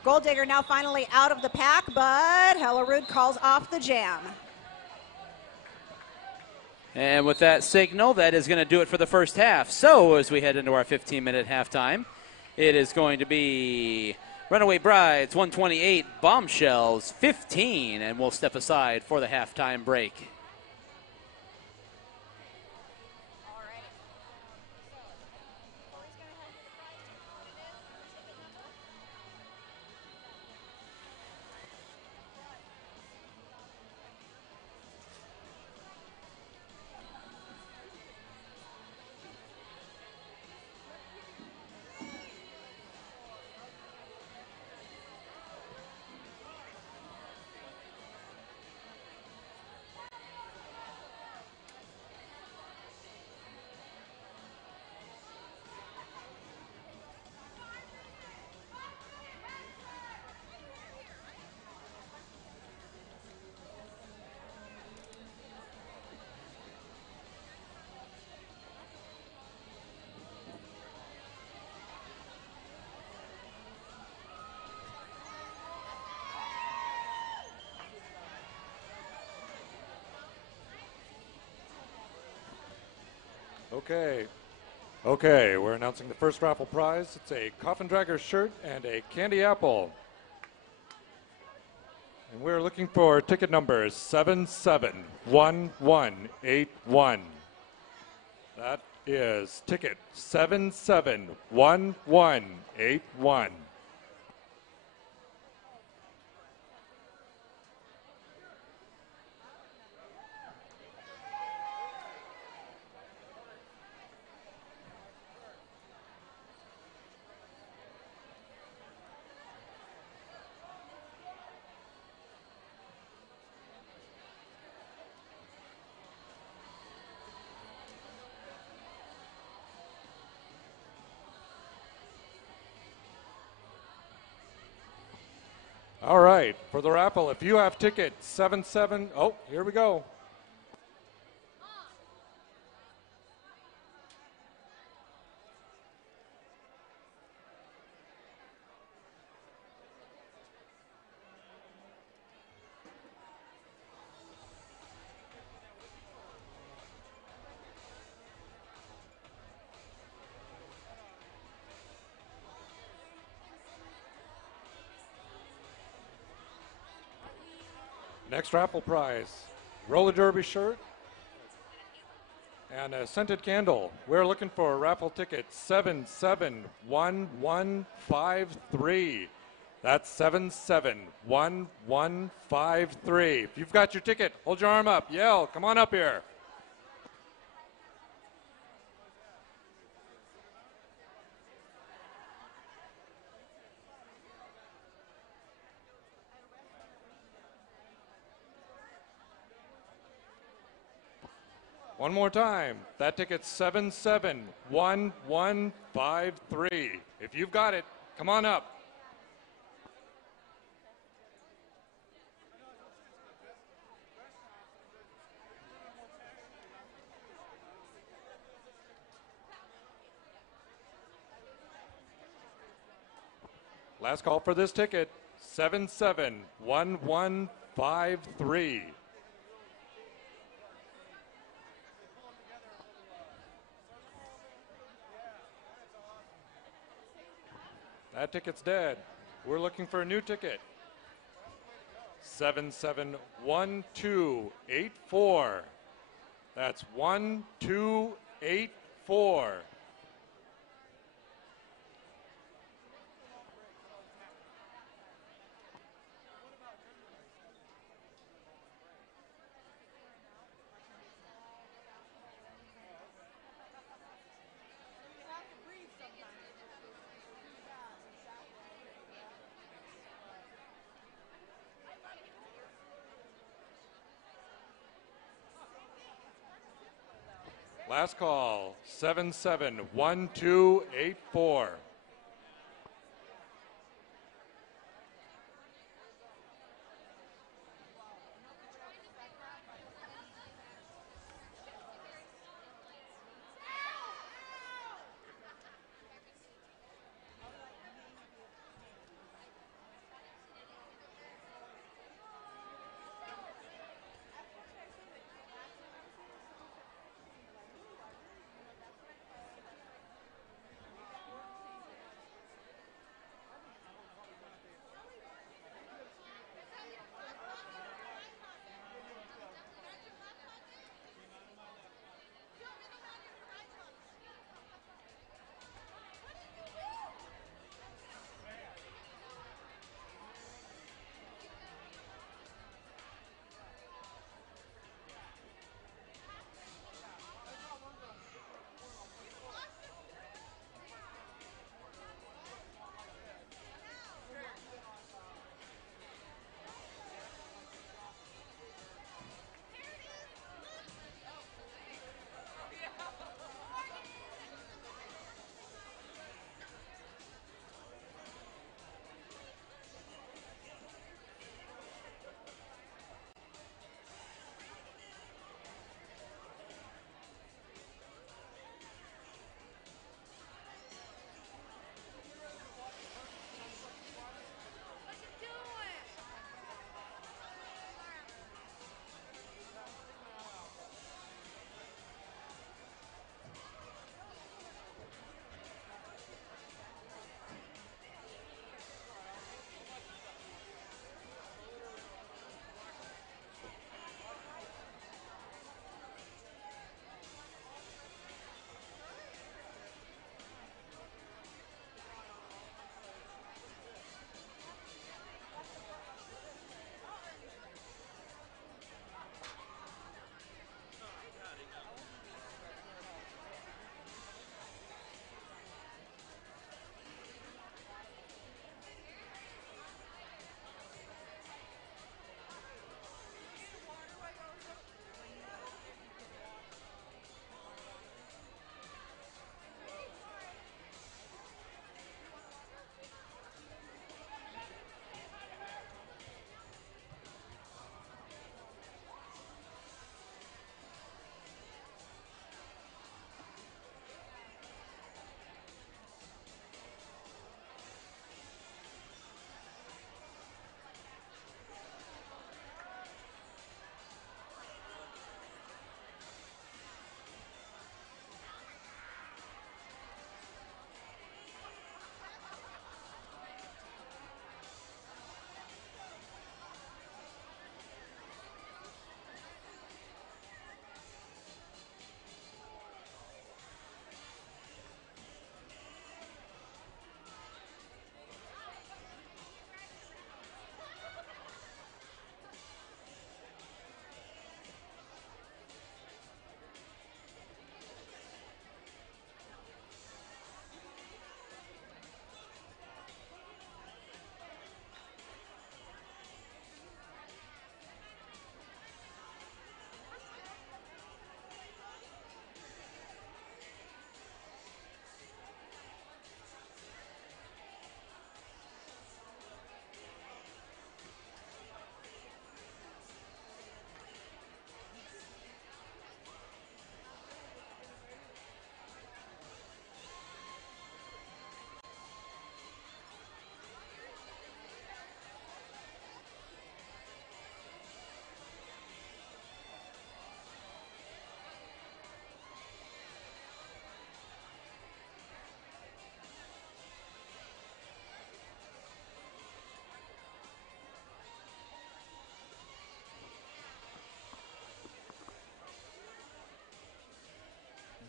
Gold Digger now finally out of the pack, but Hella Rude calls off the jam. And with that signal, that is going to do it for the first half. So as we head into our 15-minute halftime, it is going to be Runaway Brides 128, Bombshells 15, and we'll step aside for the halftime break. Okay, we're announcing the first raffle prize. It's a Coffin Dragger shirt and a candy apple. And we're looking for ticket numbers 771181. That is ticket 771181. All right, for the raffle, if you have ticket 77, oh, here we go. Next raffle prize, roller derby shirt and a scented candle. We're looking for raffle ticket 771153. That's 771153. If you've got your ticket, hold your arm up, yell, come on up here. One more time. That ticket's 771153. If you've got it, come on up. Last call for this ticket, 771153. That ticket's dead. We're looking for a new ticket. 771284. That's 1284. Last call, 771284.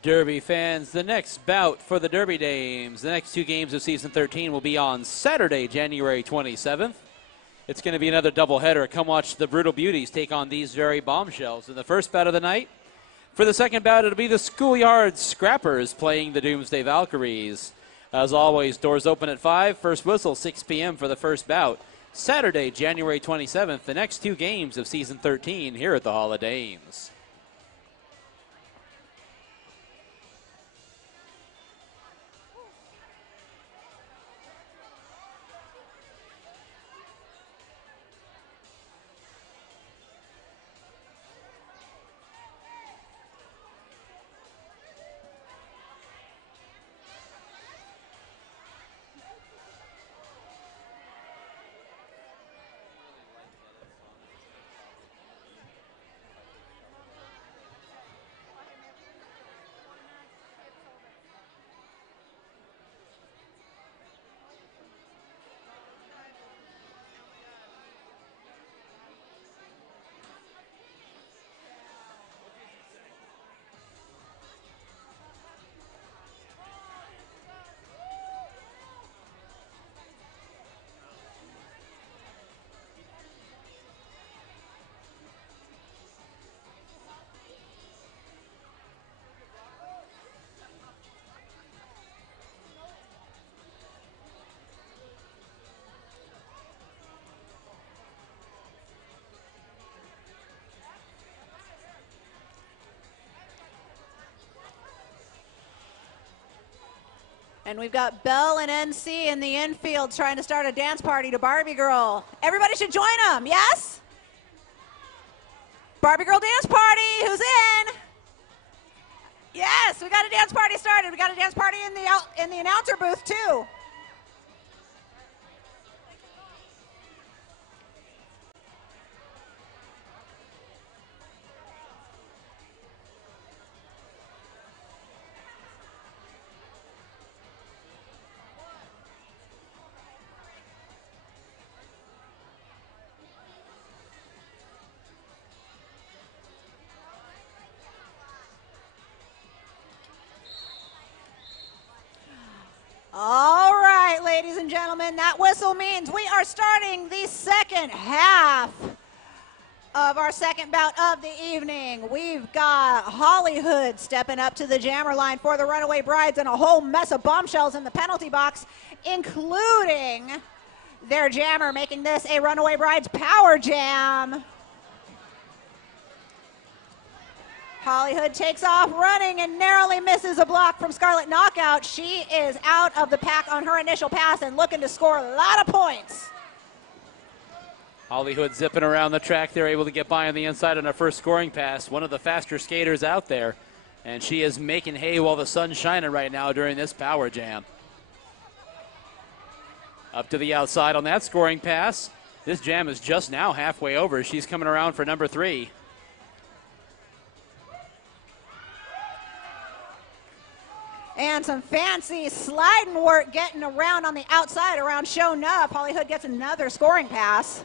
Derby fans, the next bout for the Derby Dames, the next 2 games of season 13 will be on Saturday, January 27th. It's going to be another doubleheader. Come watch the Brutal Beauties take on these very Bombshells in the first bout of the night. For the second bout, it'll be the Schoolyard Scrappers playing the Doomsday Valkyries. As always, doors open at 5, first whistle 6 p.m. for the first bout. Saturday, January 27th, the next 2 games of season 13 here at the Hall of Dames. And we've got Bell and NC in the infield trying to start a dance party to Barbie Girl. Everybody should join them, yes? Barbie Girl dance party, who's in? Yes, we got a dance party started. We got a dance party in the announcer booth too. All right, ladies and gentlemen, that whistle means we are starting the second half of our second bout of the evening. We've got Hollywood stepping up to the jammer line for the Runaway Brides and a whole mess of bombshells in the penalty box, including their jammer, making this a Runaway Brides power jam. Hollywood takes off running and narrowly misses a block from Scarlet Knockout. She is out of the pack on her initial pass and looking to score a lot of points. Hollywood zipping around the track. They're able to get by on the inside on her first scoring pass. One of the faster skaters out there. And she is making hay while the sun's shining right now during this power jam. Up to the outside on that scoring pass. This jam is just now halfway over. She's coming around for number 3. And some fancy sliding work getting around on the outside around Show Nuff. Hollywood gets another scoring pass.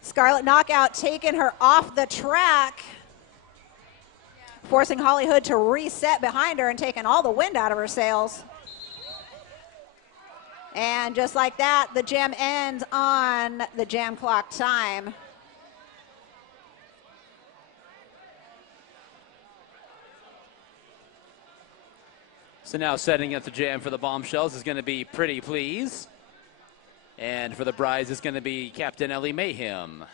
Scarlet Knockout taking her off the track, forcing Hollywood to reset behind her and taking all the wind out of her sails. And just like that, the jam ends on the jam clock time. So now setting up the jam for the Bombshells is going to be Pretty Please. And for the Brides is going to be Captain Ellie Mayhem.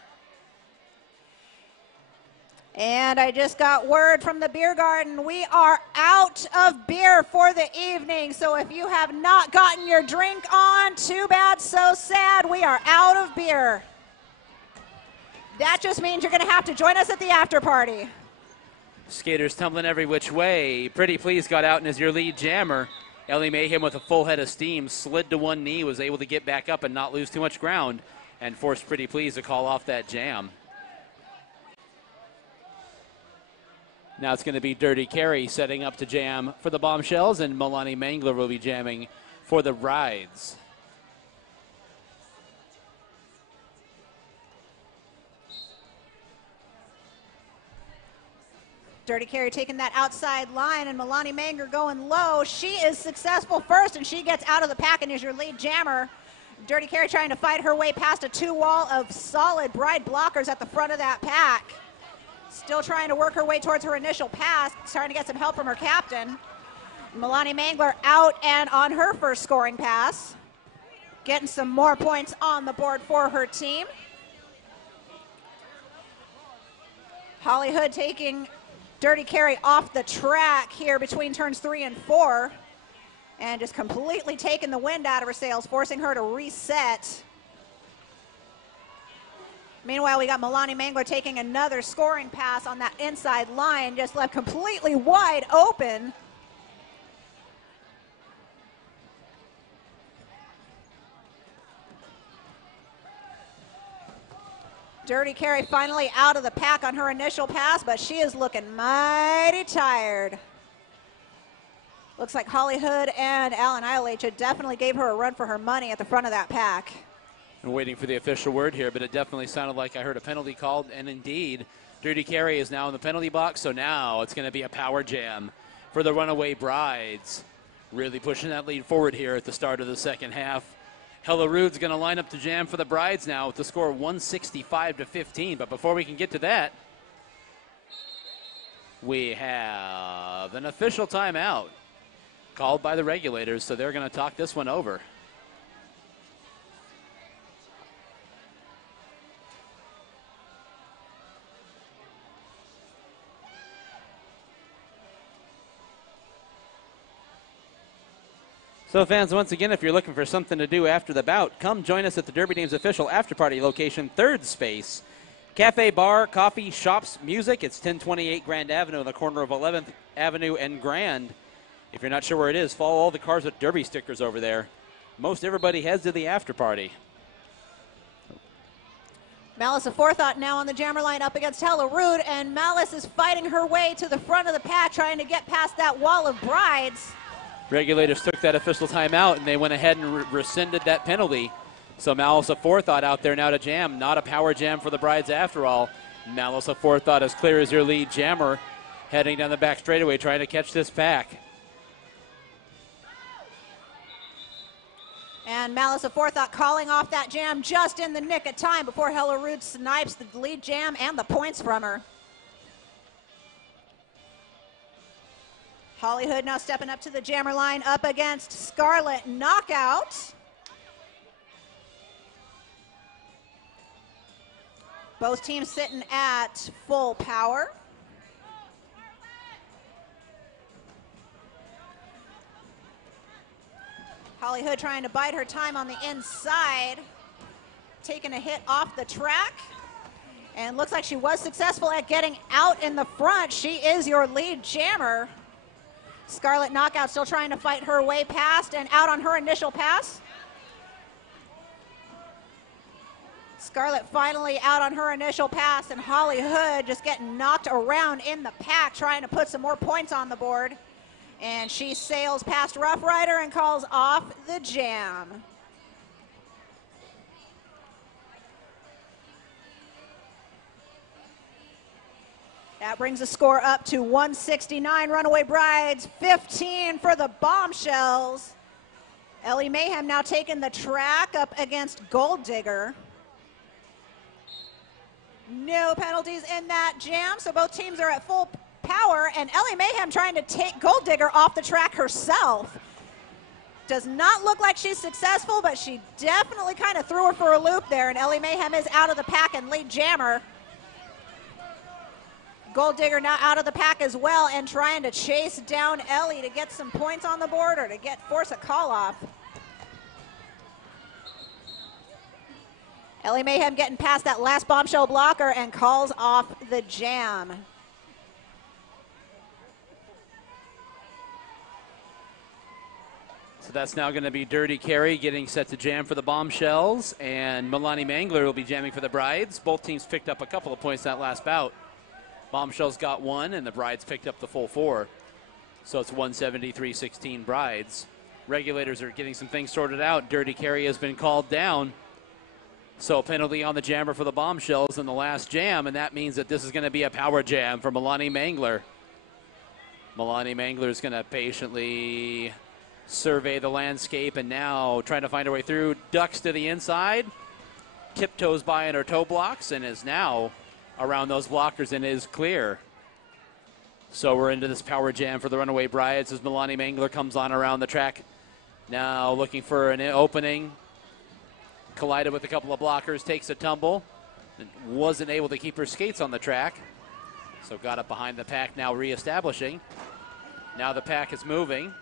And I just got word from the beer garden. We are out of beer for the evening. So if you have not gotten your drink on, too bad, so sad. We are out of beer. That just means you're going to have to join us at the after party. Skaters tumbling every which way. Pretty Please got out and is your lead jammer. Ellie Mayhem with a full head of steam slid to one knee, was able to get back up and not lose too much ground and forced Pretty Please to call off that jam. Now it's going to be Dirty Carey setting up to jam for the Bombshells, and Milani Mangler will be jamming for the Brides. Dirty Carry taking that outside line, and Milani Manger going low. She is successful first, and she gets out of the pack and is your lead jammer. Dirty Carry trying to fight her way past a two-wall of solid Bride blockers at the front of that pack. Still trying to work her way towards her initial pass, trying to get some help from her captain. Milani Mangler out and on her first scoring pass. Getting some more points on the board for her team. Holly Hood taking Dirty Carry off the track here between turns 3 and 4 and just completely taking the wind out of her sails, forcing her to reset. Meanwhile, we got Milani Mangler taking another scoring pass on that inside line, just left completely wide open. Dirty Carry finally out of the pack on her initial pass, but she is looking mighty tired. Looks like Holly Hood and Alan Ilacha definitely gave her a run for her money at the front of that pack. I'm waiting for the official word here, but it definitely sounded like I heard a penalty called, and indeed, Dirty Carry is now in the penalty box, so now it's going to be a power jam for the Runaway Brides. Really pushing that lead forward here at the start of the second half. Hella Rude's going to line up the jam for the Brides now with the score 165-15. But before we can get to that, we have an official timeout called by the regulators, so they're going to talk this one over. So fans, once again, if you're looking for something to do after the bout, come join us at the Derby Dames official after-party location, third space. Cafe, bar, coffee, shops, music. It's 1028 Grand Avenue on the corner of 11th Avenue and Grand. If you're not sure where it is, follow all the cars with Derby stickers over there. Most everybody heads to the after-party. Malice of Forethought now on the jammer line up against Hella Rude, and Malice is fighting her way to the front of the pack, trying to get past that wall of Brides. Regulators took that official timeout, and they went ahead and rescinded that penalty. So Malice of Forethought out there now to jam. Not a power jam for the Brides after all. Malice of Forethought as clear as your lead jammer, heading down the back straightaway, trying to catch this pack. And Malice of Forethought calling off that jam just in the nick of time before Hella Rude snipes the lead jam and the points from her. Holly Hood now stepping up to the jammer line up against Scarlet Knockout. Both teams sitting at full power. Holly Hood trying to bide her time on the inside, taking a hit off the track. And looks like she was successful at getting out in the front. She is your lead jammer. Scarlet Knockout still trying to fight her way past and out on her initial pass. Scarlet finally out on her initial pass, and Holly Hood just getting knocked around in the pack, trying to put some more points on the board. And she sails past Rough Rider and calls off the jam. That brings the score up to 169 Runaway Brides, 15 for the Bombshells. Ellie Mayhem now taking the track up against Gold Digger. No penalties in that jam, so both teams are at full power, and Ellie Mayhem trying to take Gold Digger off the track herself. Does not look like she's successful, but she definitely kind of threw her for a loop there, and Ellie Mayhem is out of the pack and lead jammer. Gold Digger now out of the pack as well and trying to chase down Ellie to get some points on the board or to force a call off. Ellie Mayhem getting past that last bombshell blocker and calls off the jam. So that's now going to be Dirty Carry getting set to jam for the Bombshells, and Milani Mangler will be jamming for the Brides. Both teams picked up a couple of points that last bout. Bombshells got one, and the Brides picked up the full 4. So it's 173-16 Brides. Regulators are getting some things sorted out. Dirty Carry has been called down. So penalty on the jammer for the Bombshells in the last jam, and that means that this is going to be a power jam for Milani Mangler. Milani Mangler is going to patiently survey the landscape and now trying to find her way through. Ducks to the inside, tiptoes by in her toe blocks, and is now around those blockers and is clear. So we're into this power jam for the Runaway Brides as Milani Mangler comes on around the track. Now looking for an opening. Collided with a couple of blockers, takes a tumble. And wasn't able to keep her skates on the track. So got up behind the pack, now reestablishing. Now the pack is moving.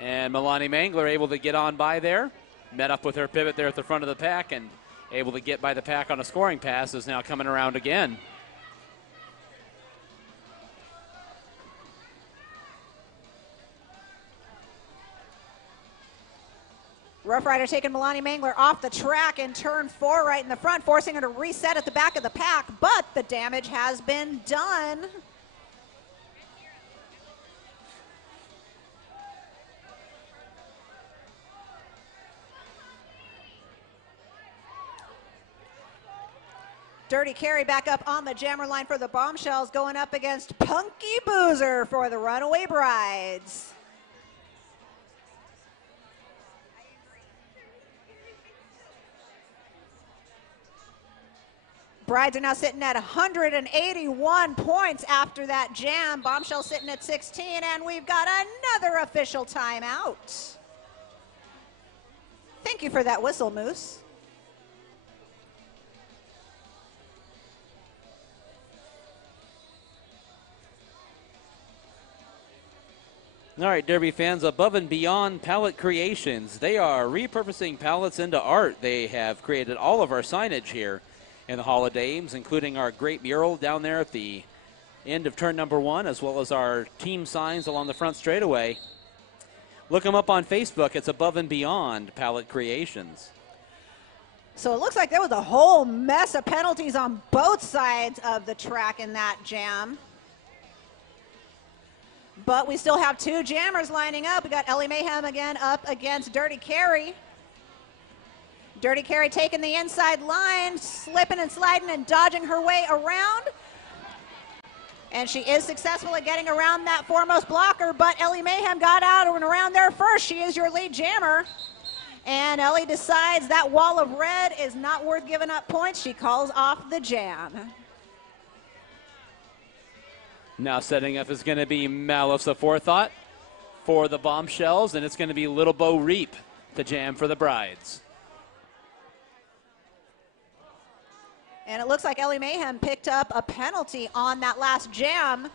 And Milani Mangler able to get on by there. Met up with her pivot there at the front of the pack and able to get by the pack on a scoring pass, is now coming around again. Rough Rider taking Milani Mangler off the track in turn 4 right in the front, forcing her to reset at the back of the pack, but the damage has been done. Dirty Carry back up on the jammer line for the Bombshells, going up against Punky Boozer for the Runaway Brides. Brides are now sitting at 181 points after that jam. Bombshell sitting at 16, and we've got another official timeout. Thank you for that whistle, Moose. All right, Derby fans, Above and Beyond Palette Creations. They are repurposing pallets into art. They have created all of our signage here in the Hall of Dames, including our great mural down there at the end of turn number 1, as well as our team signs along the front straightaway. Look them up on Facebook. It's Above and Beyond Palette Creations. So it looks like there was a whole mess of penalties on both sides of the track in that jam. But we still have 2 jammers lining up. We got Ellie Mayhem again up against Dirty Carry. Dirty Carry taking the inside line, slipping and sliding and dodging her way around. And she is successful at getting around that foremost blocker, but Ellie Mayhem got out and around there first. She is your lead jammer. And Ellie decides that wall of red is not worth giving up points. She calls off the jam. Now setting up is going to be Malice Aforethought for the Bombshells, and it's going to be Little Bo Reap to jam for the Brides. And it looks like Ellie Mayhem picked up a penalty on that last jam.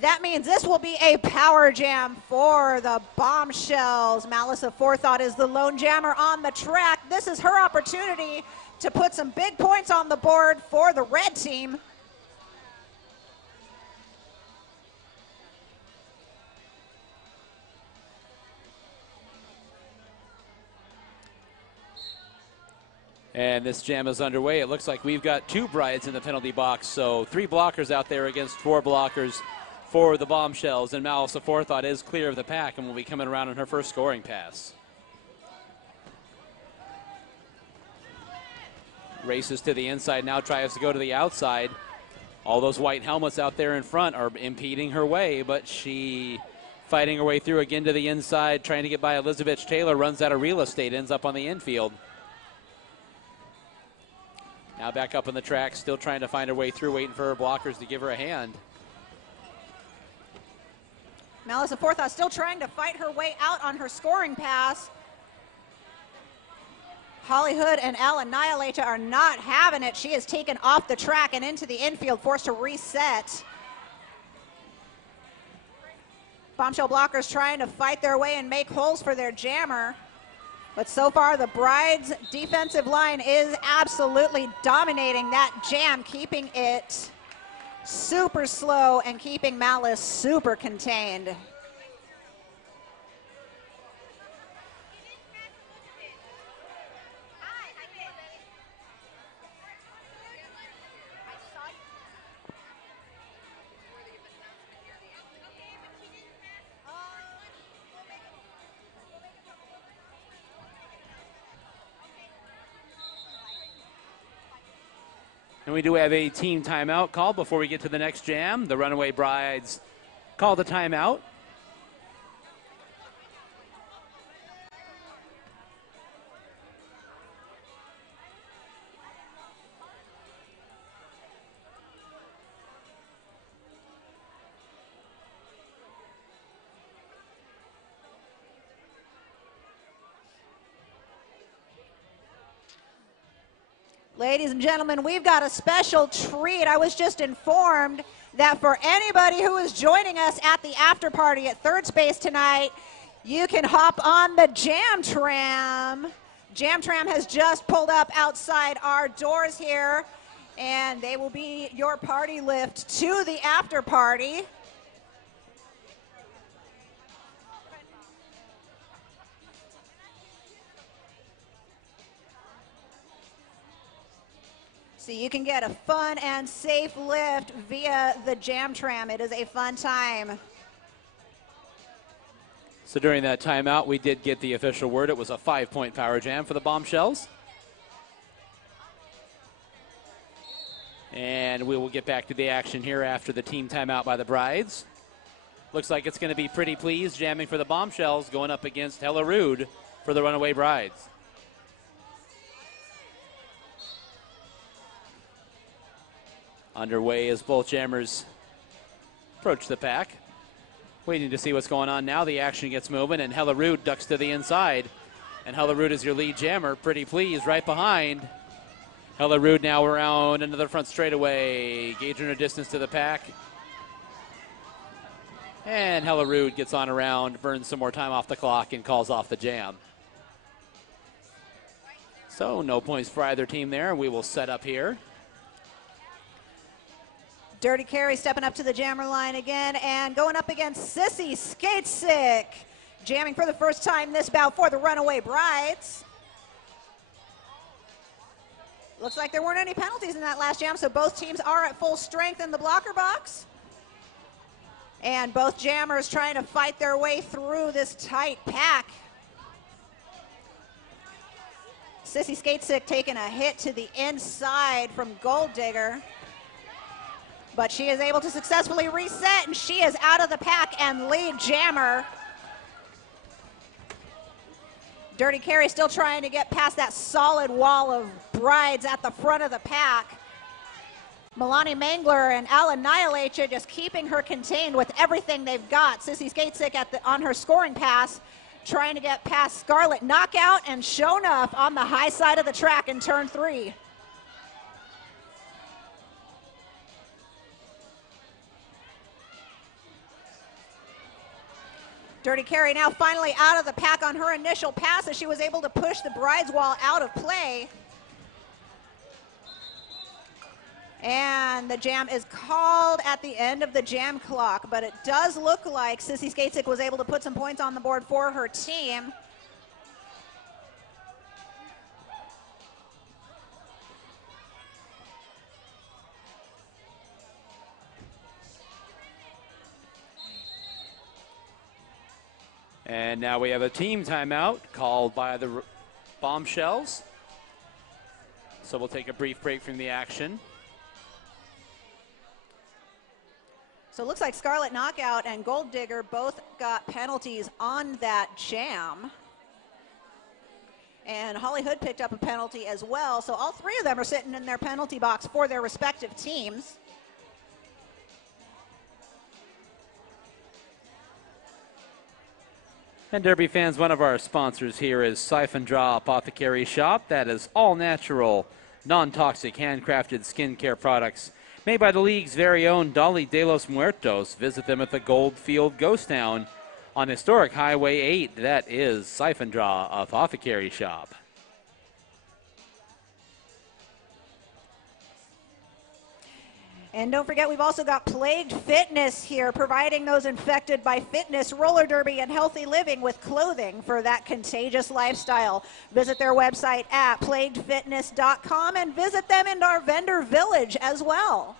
That means this will be a power jam for the Bombshells. Malice Aforethought is the lone jammer on the track. This is her opportunity to put some big points on the board for the red team. And this jam is underway. It looks like we've got 2 Brides in the penalty box, so 3 blockers out there against 4 blockers for the Bombshells. And Malice Aforethought is clear of the pack and will be coming around on her first scoring pass. Races to the inside, now tries to go to the outside. All those white helmets out there in front are impeding her way, but she fighting her way through again to the inside, trying to get by Elizabeth Taylor, runs out of real estate, ends up on the infield. Now back up on the track, still trying to find her way through, waiting for her blockers to give her a hand. Malice Aforethought still trying to fight her way out on her scoring pass. Holly Hood and Al Annihilator are not having it. She is taken off the track and into the infield, forced to reset. Bombshell blockers trying to fight their way and make holes for their jammer. But so far, the Brides' defensive line is absolutely dominating that jam, keeping it super slow and keeping Malice super contained. And we do have a team timeout called before we get to the next jam. The Runaway Brides call the timeout. Ladies and gentlemen, we've got a special treat. I was just informed that for anybody who is joining us at the after party at Third Space tonight, you can hop on the Jam Tram. Jam Tram has just pulled up outside our doors here, and they will be your party lift to the after party. So you can get a fun and safe lift via the Jam Tram. It is a fun time. So during that timeout, we did get the official word. It was a 5-point power jam for the Bombshells. And we will get back to the action here after the team timeout by the Brides. Looks like it's going to be Pretty Please jamming for the Bombshells, going up against Hella Rude for the Runaway Brides. Underway as both jammers approach the pack. Waiting to see what's going on now. The action gets moving, and Hella Rude ducks to the inside. And Hella Rude is your lead jammer. Pretty Please right behind. Hella Rude now around into the front straightaway, gauging her distance to the pack. And Hella Rude gets on around, burns some more time off the clock, and calls off the jam. So no points for either team there. We will set up here. Dirty Carrie stepping up to the jammer line again and going up against Sissy Skatesick. Jamming for the first time this bout for the Runaway Brides. Looks like there weren't any penalties in that last jam, so both teams are at full strength in the blocker box. And both jammers trying to fight their way through this tight pack. Sissy Skatesick taking a hit to the inside from Gold Digger. But she is able to successfully reset, and she is out of the pack and lead jammer. Dirty Carrie still trying to get past that solid wall of brides at the front of the pack. Milani Mangler and Alan Nihilacha just keeping her contained with everything they've got. Sissy Skatesick on her scoring pass, trying to get past Scarlet Knockout and Shonuff on the high side of the track in turn 3. Dirty Carrie now finally out of the pack on her initial pass as she was able to push the bride's wall out of play. And the jam is called at the end of the jam clock, but it does look like Sissy Skatesick was able to put some points on the board for her team. And now we have a team timeout called by the Bombshells. So we'll take a brief break from the action. So it looks like Scarlet Knockout and Gold Digger both got penalties on that jam. And Holly Hood picked up a penalty as well. So all three of them are sitting in their penalty box for their respective teams. And Derby fans, one of our sponsors here is Siphon Draw Apothecary Shop. That is all natural, non-toxic, handcrafted skincare products made by the league's very own Dolly de los Muertos. Visit them at the Goldfield Ghost Town on historic Highway 8. That is Siphon Draw Apothecary Shop. And don't forget, we've also got Plagued Fitness here, providing those infected by fitness, roller derby, and healthy living with clothing for that contagious lifestyle. Visit their website at plaguedfitness.com and visit them in our vendor village as well.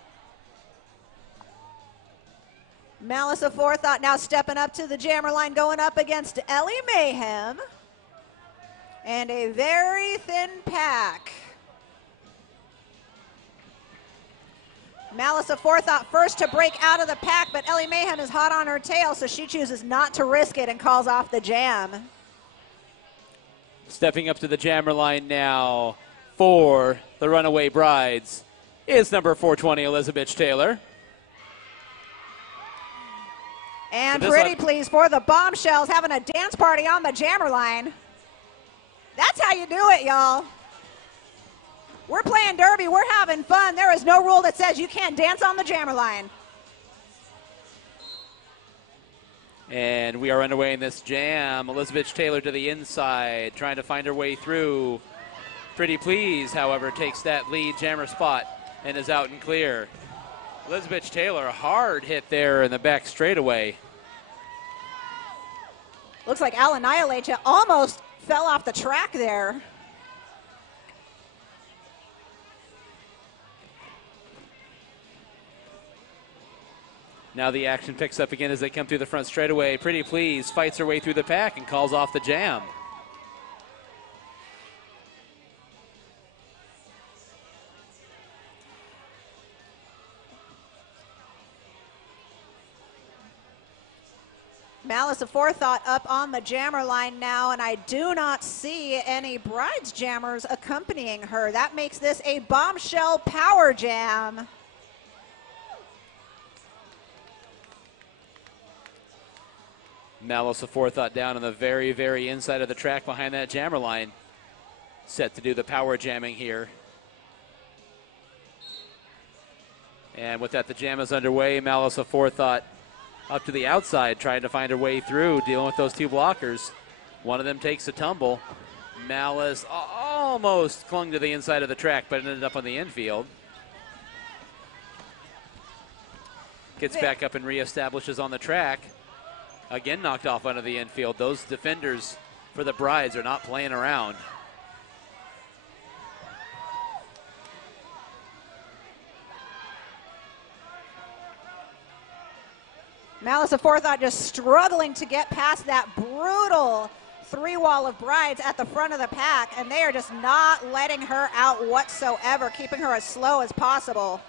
Malice Aforethought now stepping up to the jammer line, going up against Ellie Mayhem. And a very thin pack. Malice of Forethought first to break out of the pack, but Ellie Mayhem is hot on her tail, so she chooses not to risk it and calls off the jam. Stepping up to the jammer line now for the Runaway Brides is number 420, Elizabeth Taylor. And pretty please for the Bombshells having a dance party on the jammer line. That's how you do it, y'all. We're playing derby. We're having fun. There is no rule that says you can't dance on the jammer line. And we are underway in this jam. Elizabeth Taylor to the inside, trying to find her way through. Pretty Please, however, takes that lead jammer spot and is out and clear. Elizabeth Taylor, a hard hit there in the back straightaway. Looks like Al Annihilate almost fell off the track there. Now the action picks up again as they come through the front straightaway. Pretty Please fights her way through the pack and calls off the jam. Malice of Forethought up on the jammer line now, and I do not see any Brides jammers accompanying her. That makes this a Bombshell power jam. Malice of Forethought down on the very, very inside of the track behind that jammer line. Set to do the power jamming here. And with that, the jam is underway. Malice of Forethought up to the outside, trying to find her way through, dealing with those two blockers. One of them takes a tumble. Malice almost clung to the inside of the track, but ended up on the infield. Gets back up and reestablishes on the track. Again, knocked off onto the infield. Those defenders for the Brides are not playing around. Malice of Forethought just struggling to get past that brutal three-wall of Brides at the front of the pack, and they are just not letting her out whatsoever, keeping her as slow as possible.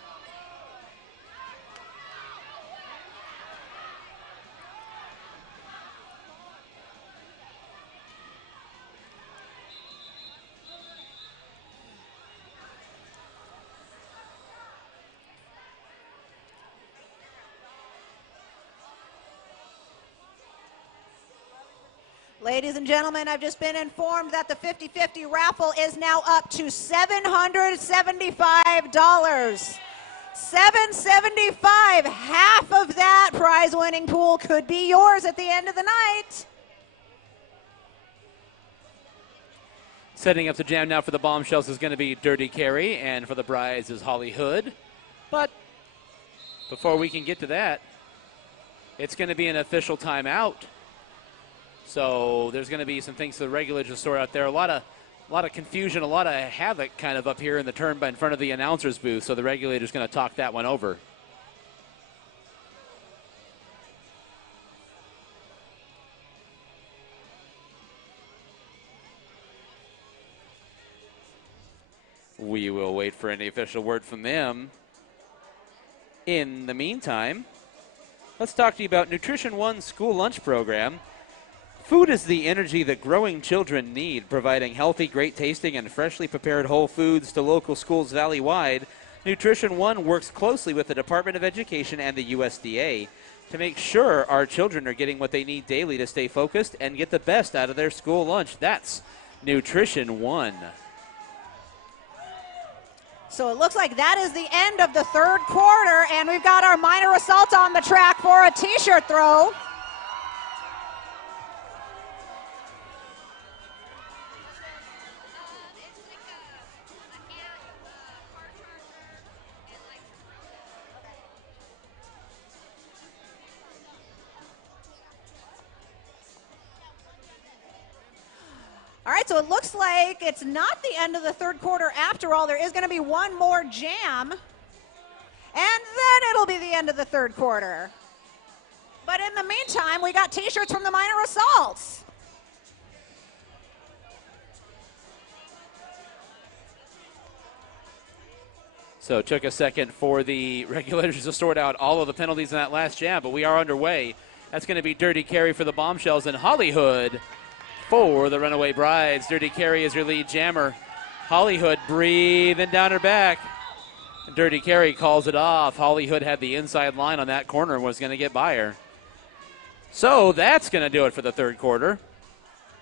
Ladies and gentlemen, I've just been informed that the 50-50 raffle is now up to $775. $775, half of that prize winning pool could be yours at the end of the night. Setting up the jam now for the Bombshells is going to be Dirty Carrie, and for the Brides is Holly Hood. But before we can get to that, it's going to be an official timeout. So there's going to be some things for the regulators to sort out there. A lot of confusion, a lot of havoc kind of up here in the turn in front of the announcer's booth. So the regulator's going to talk that one over. We will wait for any official word from them. In the meantime, let's talk to you about Nutrition One school lunch program. Food is the energy that growing children need, providing healthy, great tasting, and freshly prepared whole foods to local schools valley-wide. Nutrition One works closely with the Department of Education and the USDA to make sure our children are getting what they need daily to stay focused and get the best out of their school lunch. That's Nutrition One. So it looks like that is the end of the third quarter, and we've got our minor assault on the track for a t-shirt throw. All right, so it looks like it's not the end of the third quarter after all. There is going to be one more jam, and then it'll be the end of the third quarter. But in the meantime, we got t-shirts from the minor assaults. So it took a second for the regulators to sort out all of the penalties in that last jam, but we are underway. That's going to be Dirty Carry for the Bombshells and Hollywood for the Runaway Brides. Dirty Carry is your lead jammer. Hollywood breathing down her back. Dirty Carry calls it off. Hollywood had the inside line on that corner and was going to get by her. So that's going to do it for the third quarter.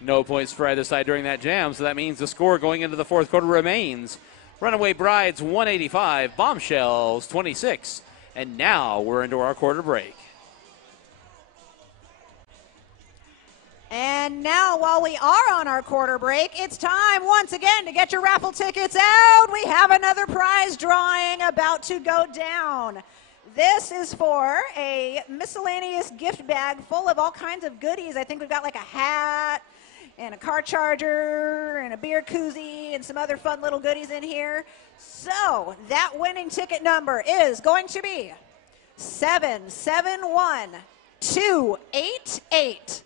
No points for either side during that jam, so that means the score going into the fourth quarter remains Runaway Brides 185, Bombshells 26. And now we're into our quarter break. And now, while we are on our quarter break, it's time once again to get your raffle tickets out. We have another prize drawing about to go down. This is for a miscellaneous gift bag full of all kinds of goodies. I think we've got like a hat and a car charger and a beer koozie and some other fun little goodies in here. So that winning ticket number is going to be 771288.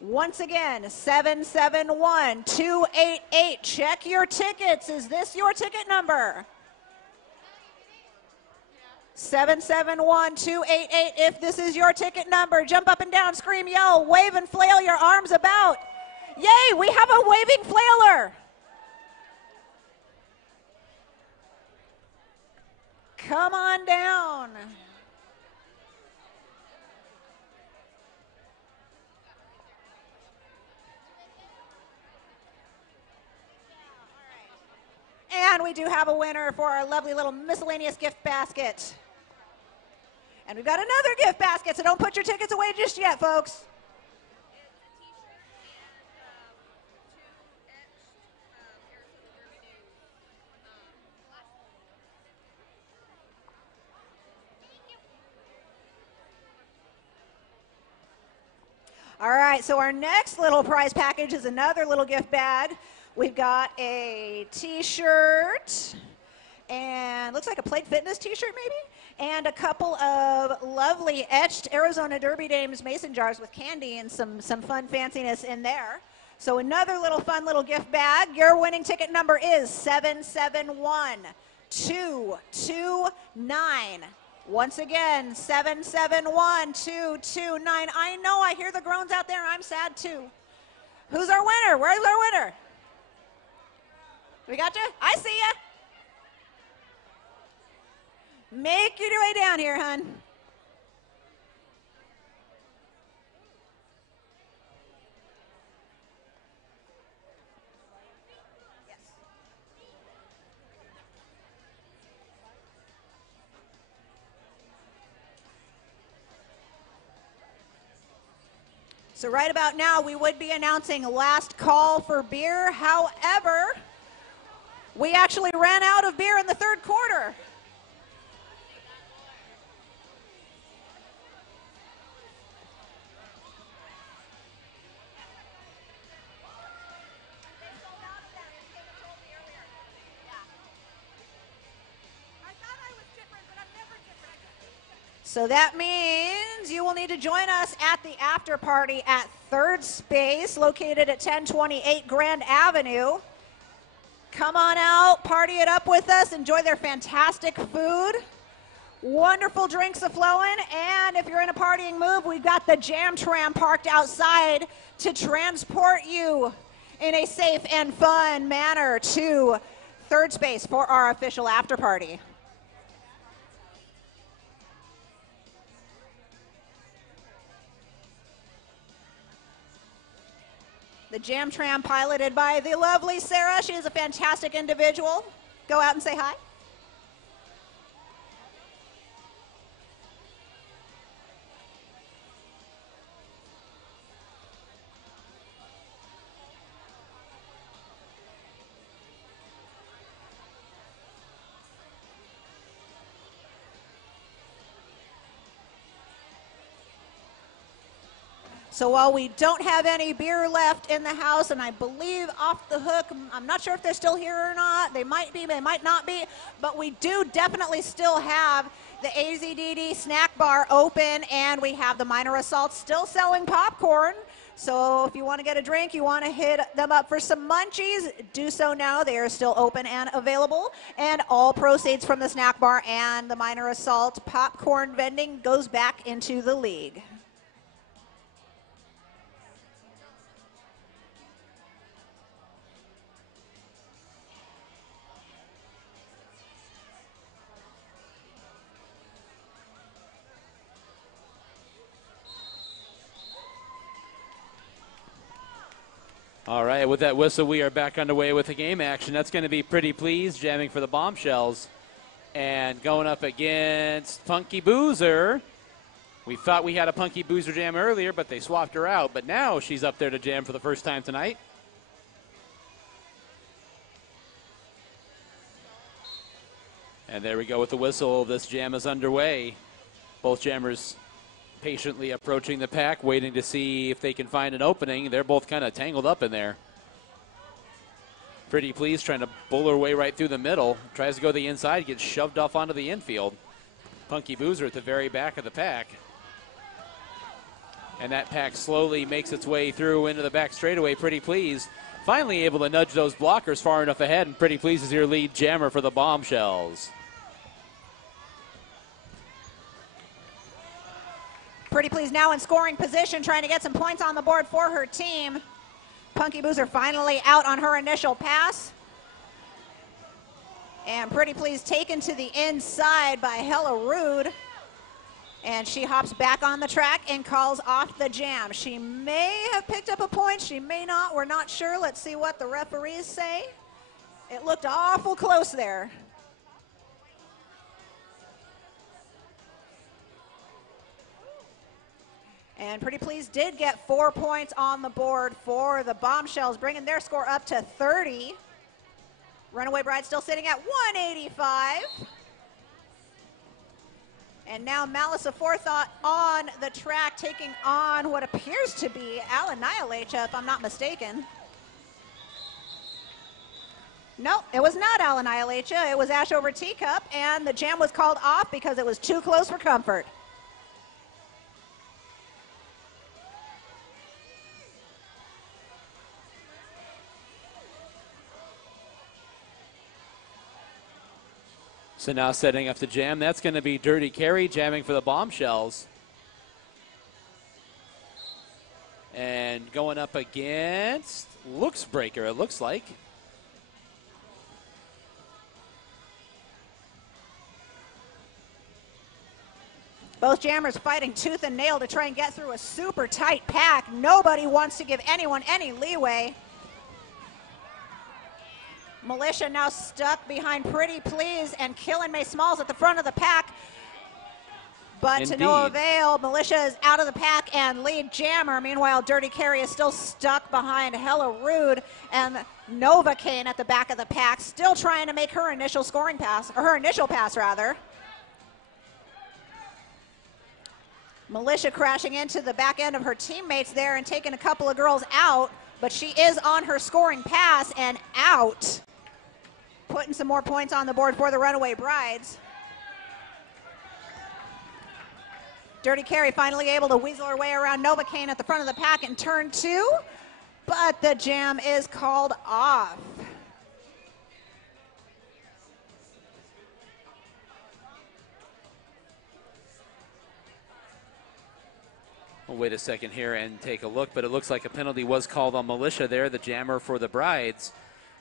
Once again, 771288. Check your tickets. Is this your ticket number? 771288. If this is your ticket number, jump up and down, scream, yell, wave and flail your arms about. Yay, we have a waving flailer. Come on down. And we do have a winner for our lovely little miscellaneous gift basket. And we've got another gift basket, so don't put your tickets away just yet, folks. All right, so our next little prize package is another little gift bag. We've got a t-shirt, and looks like a Plate Fitness t-shirt maybe, and a couple of lovely etched Arizona Derby Dames mason jars with candy and some fun fanciness in there. So another little fun little gift bag. Your winning ticket number is 771229. Once again, 771229. I know, I hear the groans out there. I'm sad too. Who's our winner? Where's our winner? We got you? I see ya. Make your way down here, hun. Yes. So right about now, we would be announcing last call for beer. However, we actually ran out of beer in the third quarter. So that means you will need to join us at the after party at Third Space, located at 1028 Grand Avenue. Come on out, party it up with us, enjoy their fantastic food, wonderful drinks a-flowing, and if you're in a partying mood, we've got the Jam Tram parked outside to transport you in a safe and fun manner to Third Space for our official after party. The Jam Tram piloted by the lovely Sarah. She is a fantastic individual. Go out and say hi. So while we don't have any beer left in the house, and I believe Off the Hook, I'm not sure if they're still here or not. They might be, they might not be, but we do definitely still have the AZDD snack bar open, and we have the Minor Assault still selling popcorn. So if you want to get a drink, you want to hit them up for some munchies, do so now. They are still open and available. And all proceeds from the snack bar and the Minor Assault popcorn vending goes back into the league. All right, with that whistle, we are back underway with the game action. That's going to be Pretty Please jamming for the Bombshells. And going up against Punky Boozer. We thought we had a Punky Boozer jam earlier, but they swapped her out. But now she's up there to jam for the first time tonight. And there we go with the whistle. This jam is underway. Both jammers patiently approaching the pack, waiting to see if they can find an opening. They're both kind of tangled up in there. Pretty Please trying to bull her way right through the middle. Tries to go to the inside, gets shoved off onto the infield. Punky Boozer at the very back of the pack. And that pack slowly makes its way through into the back straightaway. Pretty Please finally able to nudge those blockers far enough ahead, and Pretty Please is your lead jammer for the Bombshells. Pretty Please now in scoring position, trying to get some points on the board for her team. Punky Boozer finally out on her initial pass. And Pretty Please taken to the inside by Hella Rude. And she hops back on the track and calls off the jam. She may have picked up a point, she may not, we're not sure. Let's see what the referees say. It looked awful close there. And Pretty Please did get 4 points on the board for the Bombshells, bringing their score up to 30. Runaway Bride still sitting at 185. And now Malice Aforethought on the track, taking on what appears to be Annihilation, if I'm not mistaken. No, it was not Annihilation. It was Ash over Teacup, and the jam was called off because it was too close for comfort. So now setting up the jam, that's going to be Dirty Carry jamming for the Bombshells. And going up against Looks Breaker, it looks like. Both jammers fighting tooth and nail to try and get through a super tight pack. Nobody wants to give anyone any leeway. Militia now stuck behind Pretty Please, and Killin' May Smalls at the front of the pack. But Indeed. to no avail, Militia is out of the pack and lead jammer. Meanwhile, Dirty Carry is still stuck behind Hella Rude, and Novocaine at the back of the pack, still trying to make her initial scoring pass, or her initial pass rather. Militia crashing into the back end of her teammates there and taking a couple of girls out, but she is on her scoring pass and out, putting some more points on the board for the Runaway Brides. Dirty Carry finally able to weasel her way around Novocaine at the front of the pack in turn 2, but the jam is called off. We'll wait a second here and take a look, but it looks like a penalty was called on Militia there, the jammer for the Brides.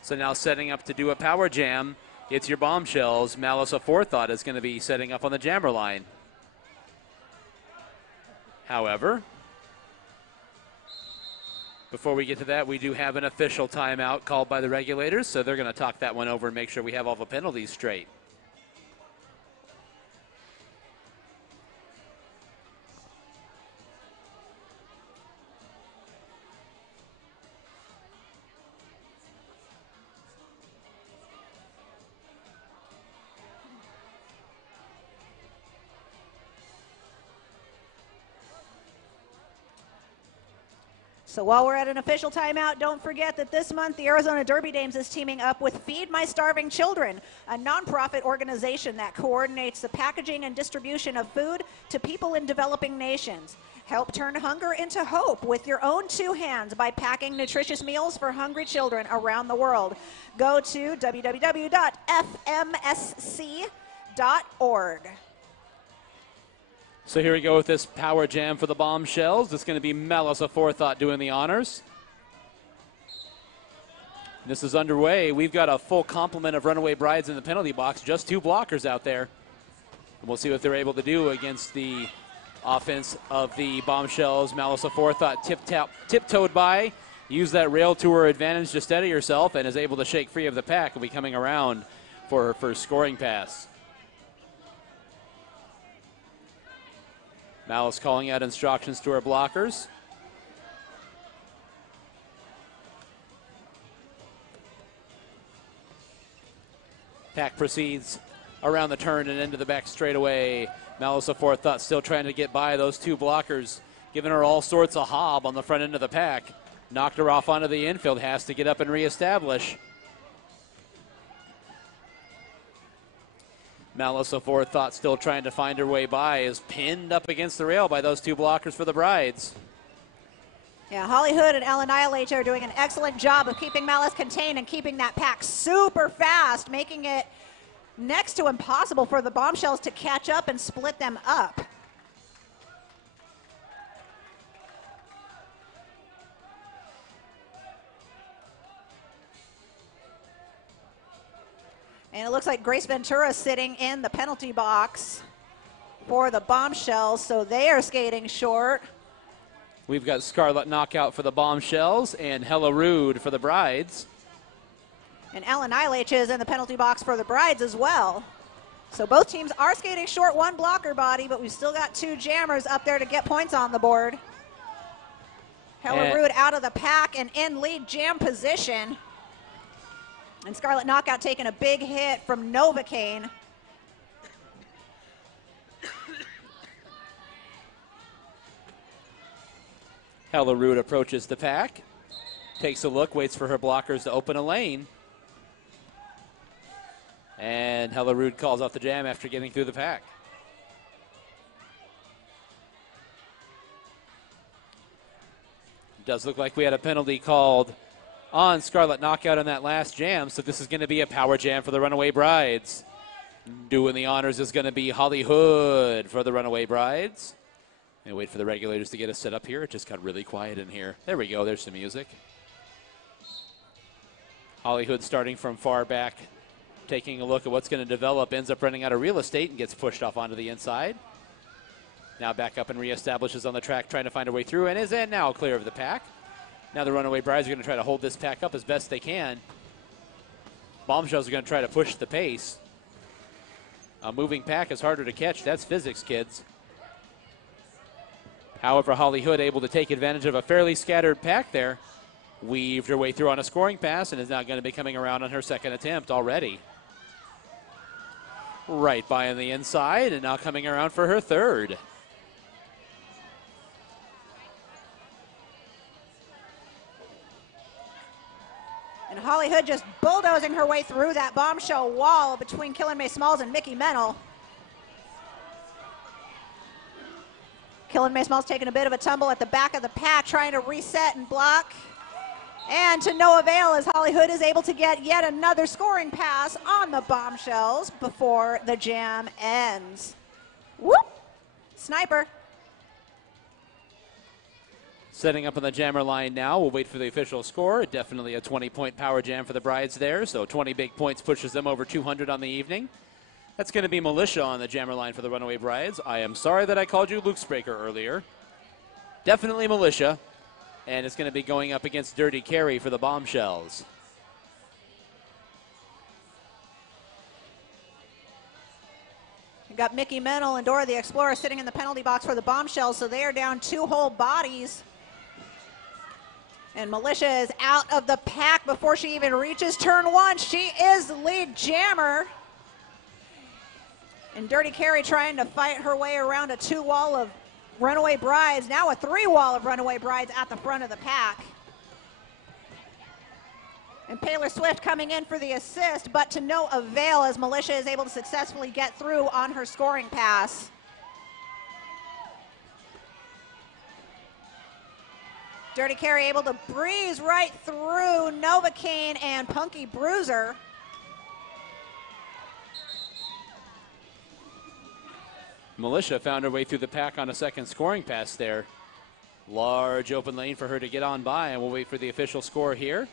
So now setting up to do a power jam, it's your Bombshells. Malice Aforethought is going to be setting up on the jammer line. However, before we get to that, we do have an official timeout called by the regulators, so they're going to talk that one over and make sure we have all the penalties straight. So while we're at an official timeout, don't forget that this month the Arizona Derby Dames is teaming up with Feed My Starving Children, a nonprofit organization that coordinates the packaging and distribution of food to people in developing nations. Help turn hunger into hope with your own two hands by packing nutritious meals for hungry children around the world. Go to www.fmsc.org. So here we go with this power jam for the Bombshells. It's going to be Malice Aforethought doing the honors. This is underway. We've got a full complement of Runaway Brides in the penalty box. Just two blockers out there. And we'll see what they're able to do against the offense of the Bombshells. Malice Aforethought tiptoed by, used that rail to her advantage to steady herself, and is able to shake free of the pack and be coming around for her first scoring pass. Malice calling out instructions to her blockers. Pack proceeds around the turn and into the back straightaway. Malice Aforethought still trying to get by those two blockers, giving her all sorts of hob on the front end of the pack. Knocked her off onto the infield, has to get up and reestablish. Malice Aforethought still trying to find her way by, is pinned up against the rail by those two blockers for the Brides. Yeah, Holly Hood and Ellen Annihilate are doing an excellent job of keeping Malice contained and keeping that pack super fast, making it next to impossible for the Bombshells to catch up and split them up. And it looks like Grace Ventura sitting in the penalty box for the Bombshells, so they are skating short. We've got Scarlet Knockout for the Bombshells and Hella Rude for the Brides. And Ellen Eilach is in the penalty box for the Brides as well. So both teams are skating short, one blocker body, but we've still got two jammers up there to get points on the board. Hella Rude out of the pack and in lead jam position. And Scarlet Knockout taking a big hit from Novocaine. Hella Rude approaches the pack, takes a look, waits for her blockers to open a lane. And Hella Rude calls off the jam after getting through the pack. Does look like we had a penalty called on Scarlet Knockout in that last jam, so this is going to be a power jam for the Runaway Brides. Doing the honors is going to be Holly Hood for the Runaway Brides. And wait for the regulators to get us set up here. It just got really quiet in here. There we go. There's some music. Holly Hood starting from far back, taking a look at what's going to develop, ends up running out of real estate and gets pushed off onto the inside. Now back up and reestablishes on the track, trying to find her way through, and is in now clear of the pack. Now the Runaway Brides are going to try to hold this pack up as best they can. Bombshells are going to try to push the pace. A moving pack is harder to catch. That's physics, kids. However, Holly Hood able to take advantage of a fairly scattered pack there. Weaved her way through on a scoring pass and is now going to be coming around on her second attempt already. Right by on the inside and now coming around for her third. And Holly Hood just bulldozing her way through that Bombshell wall between Killen May Smalls and Mickey Mennel. Killen May Smalls taking a bit of a tumble at the back of the pack, trying to reset and block. And to no avail as Holly Hood is able to get yet another scoring pass on the Bombshells before the jam ends. Whoop! Sniper. Setting up on the jammer line now. We'll wait for the official score. Definitely a 20-point power jam for the Brides there. So 20 big points pushes them over 200 on the evening. That's going to be Militia on the jammer line for the Runaway Brides. I am sorry that I called you Luke Spraker earlier. Definitely Militia. And it's going to be going up against Dirty Carry for the Bombshells. We've got Mickey Mennel and Dora the Explorer sitting in the penalty box for the Bombshells, so they are down two whole bodies. And Militia is out of the pack before she even reaches turn one. She is the lead jammer. And Dirty Carry trying to fight her way around a two wall of Runaway Brides, now a 3-wall of Runaway Brides at the front of the pack. And Paler Swift coming in for the assist, but to no avail as Militia is able to successfully get through on her scoring pass. Dirty Carry able to breeze right through Novocaine and Punky Bruiser. Militia found her way through the pack on a second scoring pass there. Large open lane for her to get on by, and we'll wait for the official score here.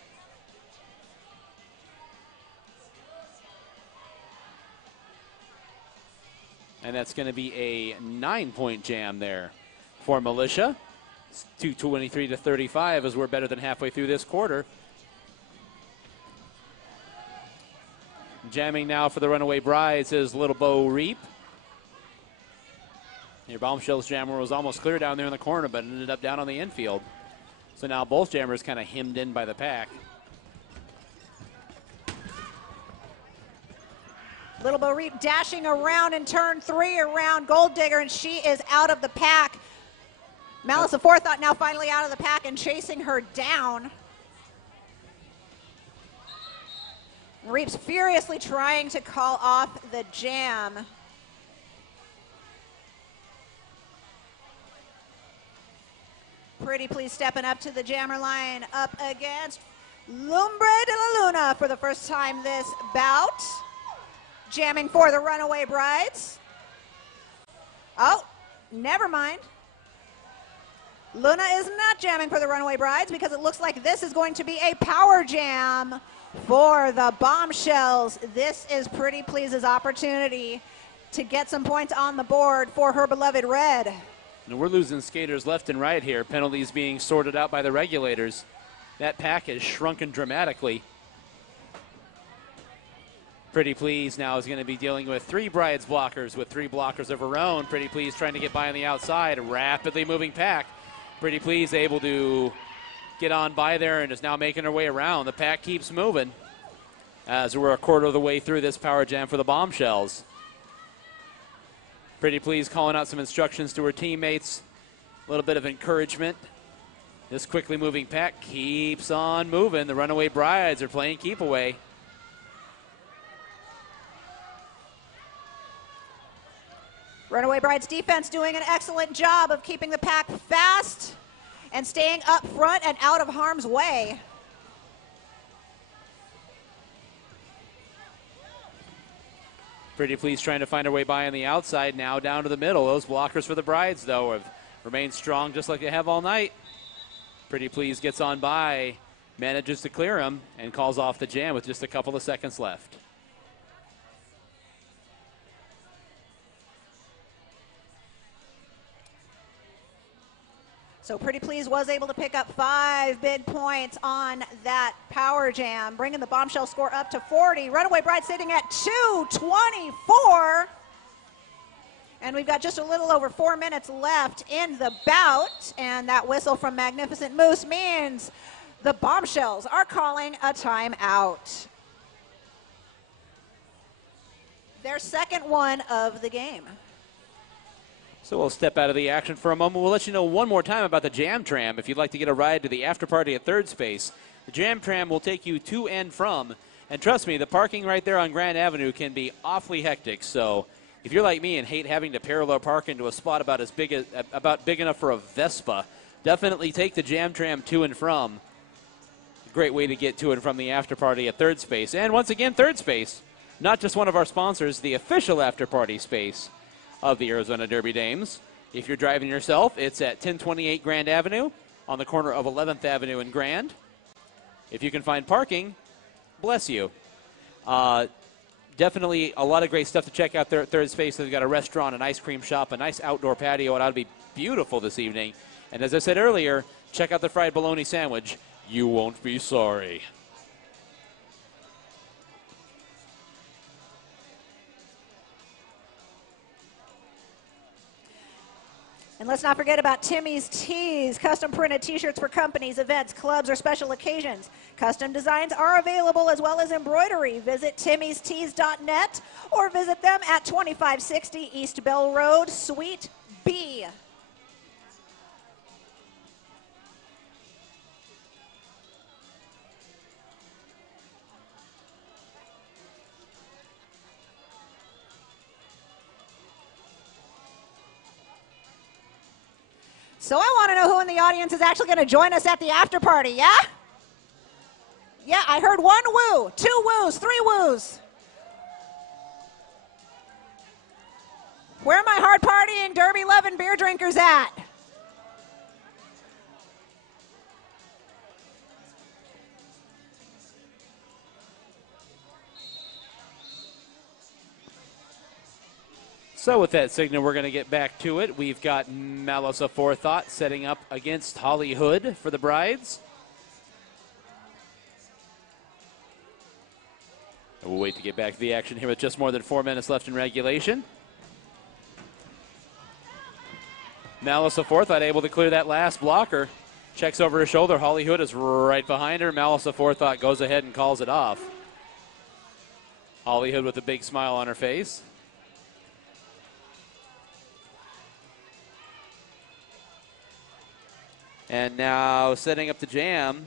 And that's going to be a 9-point jam there for Militia. It's 2:23 to 35 as we're better than halfway through this quarter. Jamming now for the Runaway Brides is Little Bo Reap. Your Bombshells jammer was almost clear down there in the corner, but ended up down on the infield. So now both jammers kind of hemmed in by the pack. Little Bo Reap dashing around in turn 3 around Gold Digger, and she is out of the pack. Malice of Forethought now finally out of the pack and chasing her down. Reap's furiously trying to call off the jam. Pretty Please stepping up to the jammer line up against Lumbre de la Luna for the first time this bout. Jamming for the Runaway Brides. Oh, never mind. Luna is not jamming for the Runaway Brides because it looks like this is going to be a power jam for the Bombshells. This is Pretty Please's opportunity to get some points on the board for her beloved Red. And we're losing skaters left and right here. Penalties being sorted out by the regulators. That pack has shrunken dramatically. Pretty Please now is going to be dealing with 3 Brides blockers with 3 blockers of her own. Pretty Please trying to get by on the outside. Rapidly moving pack. Pretty Please able to get on by there and is now making her way around. The pack keeps moving as we're a quarter of the way through this power jam for the Bombshells. Pretty Please calling out some instructions to her teammates. A little bit of encouragement. This quickly moving pack keeps on moving. The Runaway Brides are playing keep away. Runaway Brides defense doing an excellent job of keeping the pack fast and staying up front and out of harm's way. Pretty Please trying to find her way by on the outside, now down to the middle. Those blockers for the Brides, though, have remained strong just like they have all night. Pretty Please gets on by, manages to clear him, and calls off the jam with just a couple of seconds left. So Pretty Please was able to pick up 5 big points on that power jam, bringing the Bombshell score up to 40. Runaway Bride sitting at 224. And we've got just a little over 4 minutes left in the bout. And that whistle from Magnificent Moose means the Bombshells are calling a timeout. Their second one of the game. So we'll step out of the action for a moment. We'll let you know one more time about the Jam Tram. If you'd like to get a ride to the after party at Third Space, the Jam Tram will take you to and from. And trust me, the parking right there on Grand Avenue can be awfully hectic. So if you're like me and hate having to parallel park into a spot about big enough for a Vespa, definitely take the Jam Tram to and from. Great way to get to and from the after party at Third Space. And once again, Third Space, not just one of our sponsors, the official after party space of the Arizona Derby Dames. If you're driving yourself, it's at 1028 Grand Avenue on the corner of 11th Avenue and Grand. If you can find parking, bless you. Definitely a lot of great stuff to check out there at Third Space. They've got a restaurant, an ice cream shop, a nice outdoor patio. It ought to be beautiful this evening. And as I said earlier, check out the fried bologna sandwich. You won't be sorry. And let's not forget about Timmy's Tees, custom printed t-shirts for companies, events, clubs, or special occasions. Custom designs are available as well as embroidery. Visit timmystees.net or visit them at 2560 East Bell Road, Suite B. So I want to know who in the audience is actually going to join us at the after party, yeah? Yeah, I heard 1 woo, 2 woos, 3 woos. Where are my hard party and Derby loving beer drinkers at? So with that signal, we're going to get back to it. We've got Malice Aforethought setting up against Holly Hood for the brides. And we'll wait to get back to the action here with just more than 4 minutes left in regulation. Malice Aforethought able to clear that last blocker. Checks over her shoulder. Holly Hood is right behind her. Malice Aforethought goes ahead and calls it off. Holly Hood with a big smile on her face. And now setting up the jam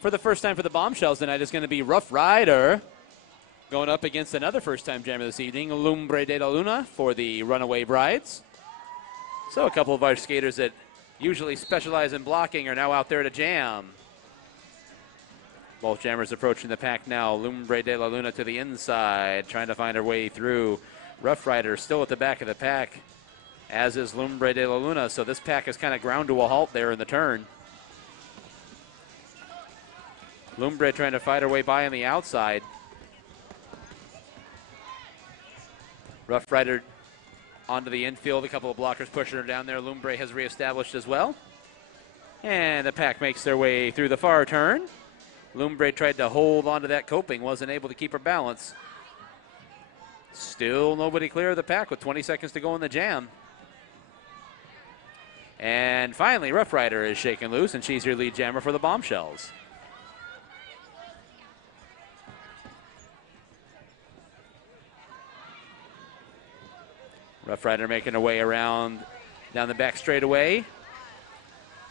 for the first time for the Bombshells tonight is going to be Rough Rider going up against another first-time jammer this evening, Lumbre de la Luna for the Runaway brides. So a couple of our skaters that usually specialize in blocking are now out there to jam. Both jammers approaching the pack now. Lumbre de la Luna to the inside, trying to find her way through. Rough Rider still at the back of the pack, as is Lumbre de la Luna, so this pack is kind of ground to a halt there in the turn. Lumbre trying to fight her way by on the outside. Rough Rider onto the infield, a couple of blockers pushing her down there. Lumbre has reestablished as well. And the pack makes their way through the far turn. Lumbre tried to hold onto that coping, wasn't able to keep her balance. Still nobody clear of the pack with 20 seconds to go in the jam. And finally, Rough Rider is shaken loose, and she's your lead jammer for the Bombshells. Rough Rider making her way around down the back straightaway.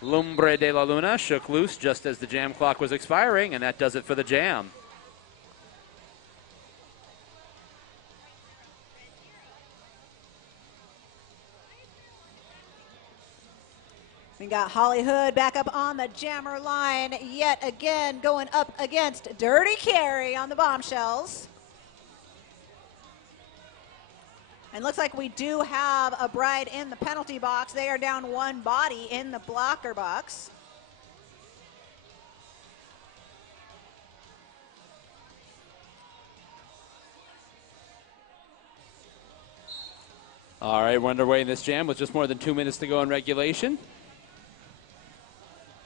Lumbre de la Luna shook loose just as the jam clock was expiring, and that does it for the jam. We got Holly Hood back up on the jammer line yet again, going up against Dirty Carrie on the Bombshells. And looks like we do have a bride in the penalty box. They are down 1 body in the blocker box. All right, we're underway in this jam with just more than 2 minutes to go in regulation.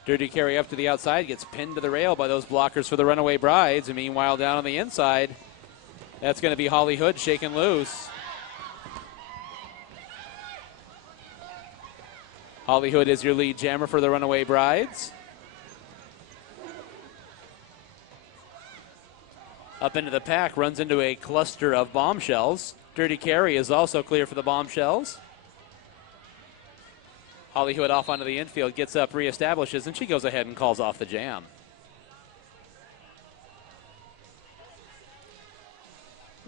Dirty Carry up to the outside, gets pinned to the rail by those blockers for the Runaway brides. And meanwhile, down on the inside, that's going to be Holly Hood shaken loose. Holly Hood is your lead jammer for the Runaway brides. Up into the pack, runs into a cluster of Bombshells. Dirty Carry is also clear for the Bombshells. Holly Hood off onto the infield, gets up, reestablishes, and she goes ahead and calls off the jam.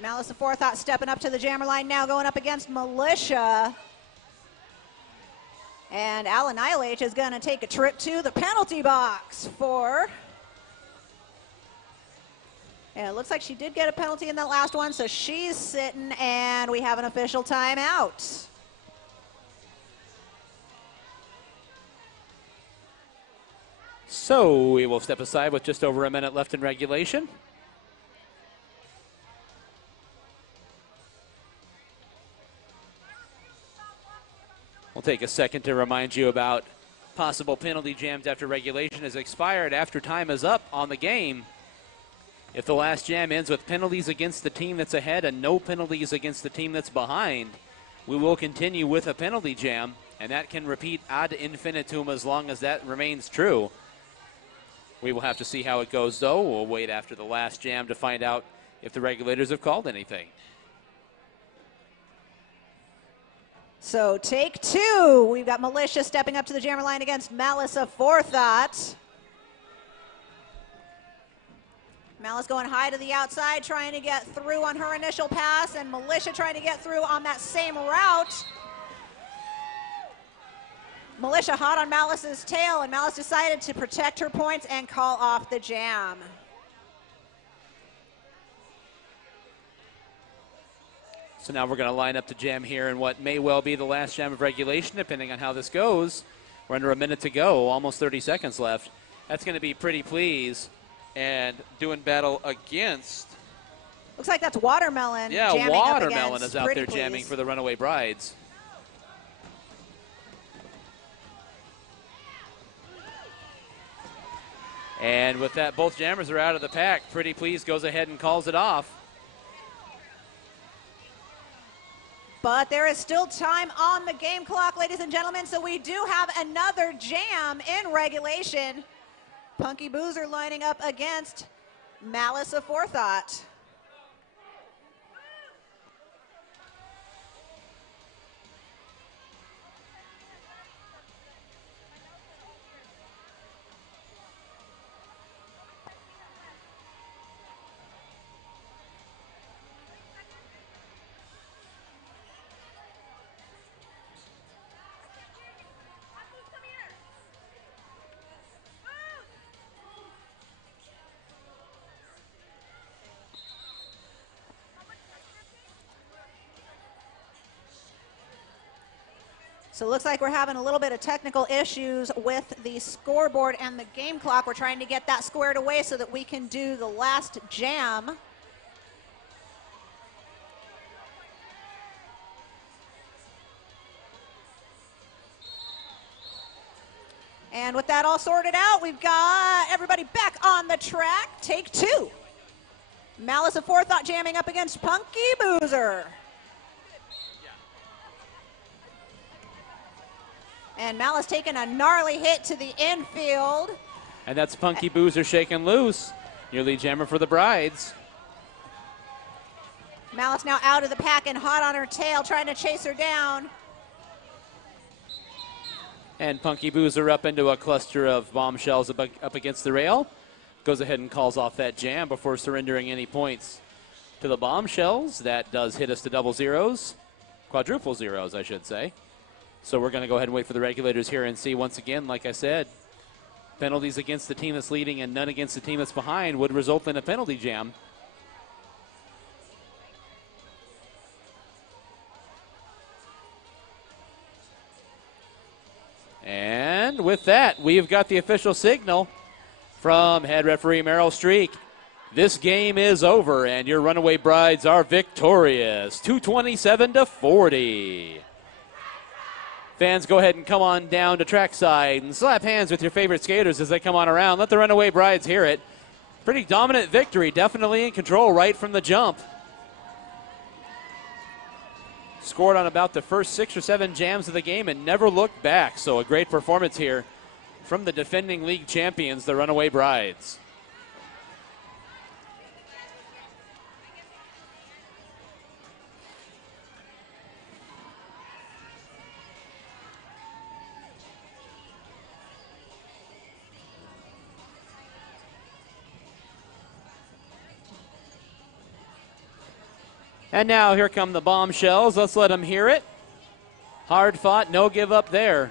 Malice Aforethought stepping up to the jammer line now, going up against Militia. And Alan Eilach is going to take a trip to the penalty box for... And it looks like she did get a penalty in that last one, so she's sitting, and we have an official timeout. So we will step aside with just over a minute left in regulation. We'll take a second to remind you about possible penalty jams after regulation has expired, after time is up on the game. If the last jam ends with penalties against the team that's ahead and no penalties against the team that's behind, we will continue with a penalty jam, and that can repeat ad infinitum as long as that remains true. We will have to see how it goes, though. We'll wait after the last jam to find out if the regulators have called anything. So take 2. We've got Militia stepping up to the jammer line against Malice Aforethought. Malice going high to the outside, trying to get through on her initial pass, and Militia trying to get through on that same route. Militia hot on Malice's tail, and Malice decided to protect her points and call off the jam. So now we're going to line up to jam here in what may well be the last jam of regulation, depending on how this goes. We're under a minute to go, almost 30 seconds left. That's going to be Pretty Please and doing battle against. Looks like that's Watermelon. Yeah, Watermelon is out Pretty there jamming Please. for the Runaway Brides. And with that, both jammers are out of the pack. Pretty Please goes ahead and calls it off. But there is still time on the game clock, ladies and gentlemen, so we do have another jam in regulation. Punky Boozer lining up against Malice Aforethought. So it looks like we're having a little bit of technical issues with the scoreboard and the game clock. We're trying to get that squared away so that we can do the last jam. And with that all sorted out, we've got everybody back on the track. Take two. Malice Aforethought jamming up against Punky Boozer. And Malice taking a gnarly hit to the infield. And that's Punky Boozer shaking loose. Your lead jammer for the Brides. Malice now out of the pack and hot on her tail, trying to chase her down. And Punky Boozer up into a cluster of Bombshells up against the rail. Goes ahead and calls off that jam before surrendering any points to the Bombshells. That does hit us to double zeros. Quadruple zeros, I should say. So we're going to go ahead and wait for the regulators here and see once again, like I said, penalties against the team that's leading and none against the team that's behind would result in a penalty jam. And with that, we've got the official signal from head referee Merrill Streak. This game is over and your Runaway Brides are victorious, 227-40. Fans, go ahead and come on down to trackside and slap hands with your favorite skaters as they come on around. Let the Runaway Brides hear it. Pretty dominant victory, definitely in control right from the jump. Scored on about the first 6 or 7 jams of the game and never looked back. So a great performance here from the defending league champions, the Runaway Brides. And now here come the Bombshells. Let's let them hear it. Hard fought, no give up there.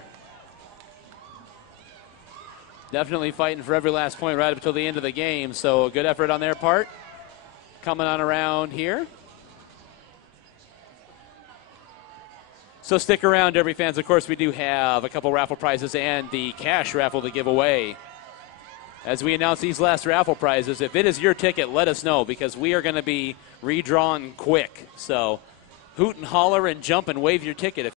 Definitely fighting for every last point right up until the end of the game. So a good effort on their part. Coming on around here. So stick around, Derby fans. Of course, we do have a couple raffle prizes and the cash raffle to give away. As we announce these last raffle prizes, if it is your ticket, let us know because we are going to be redrawing quick. So hoot and holler and jump and wave your ticket.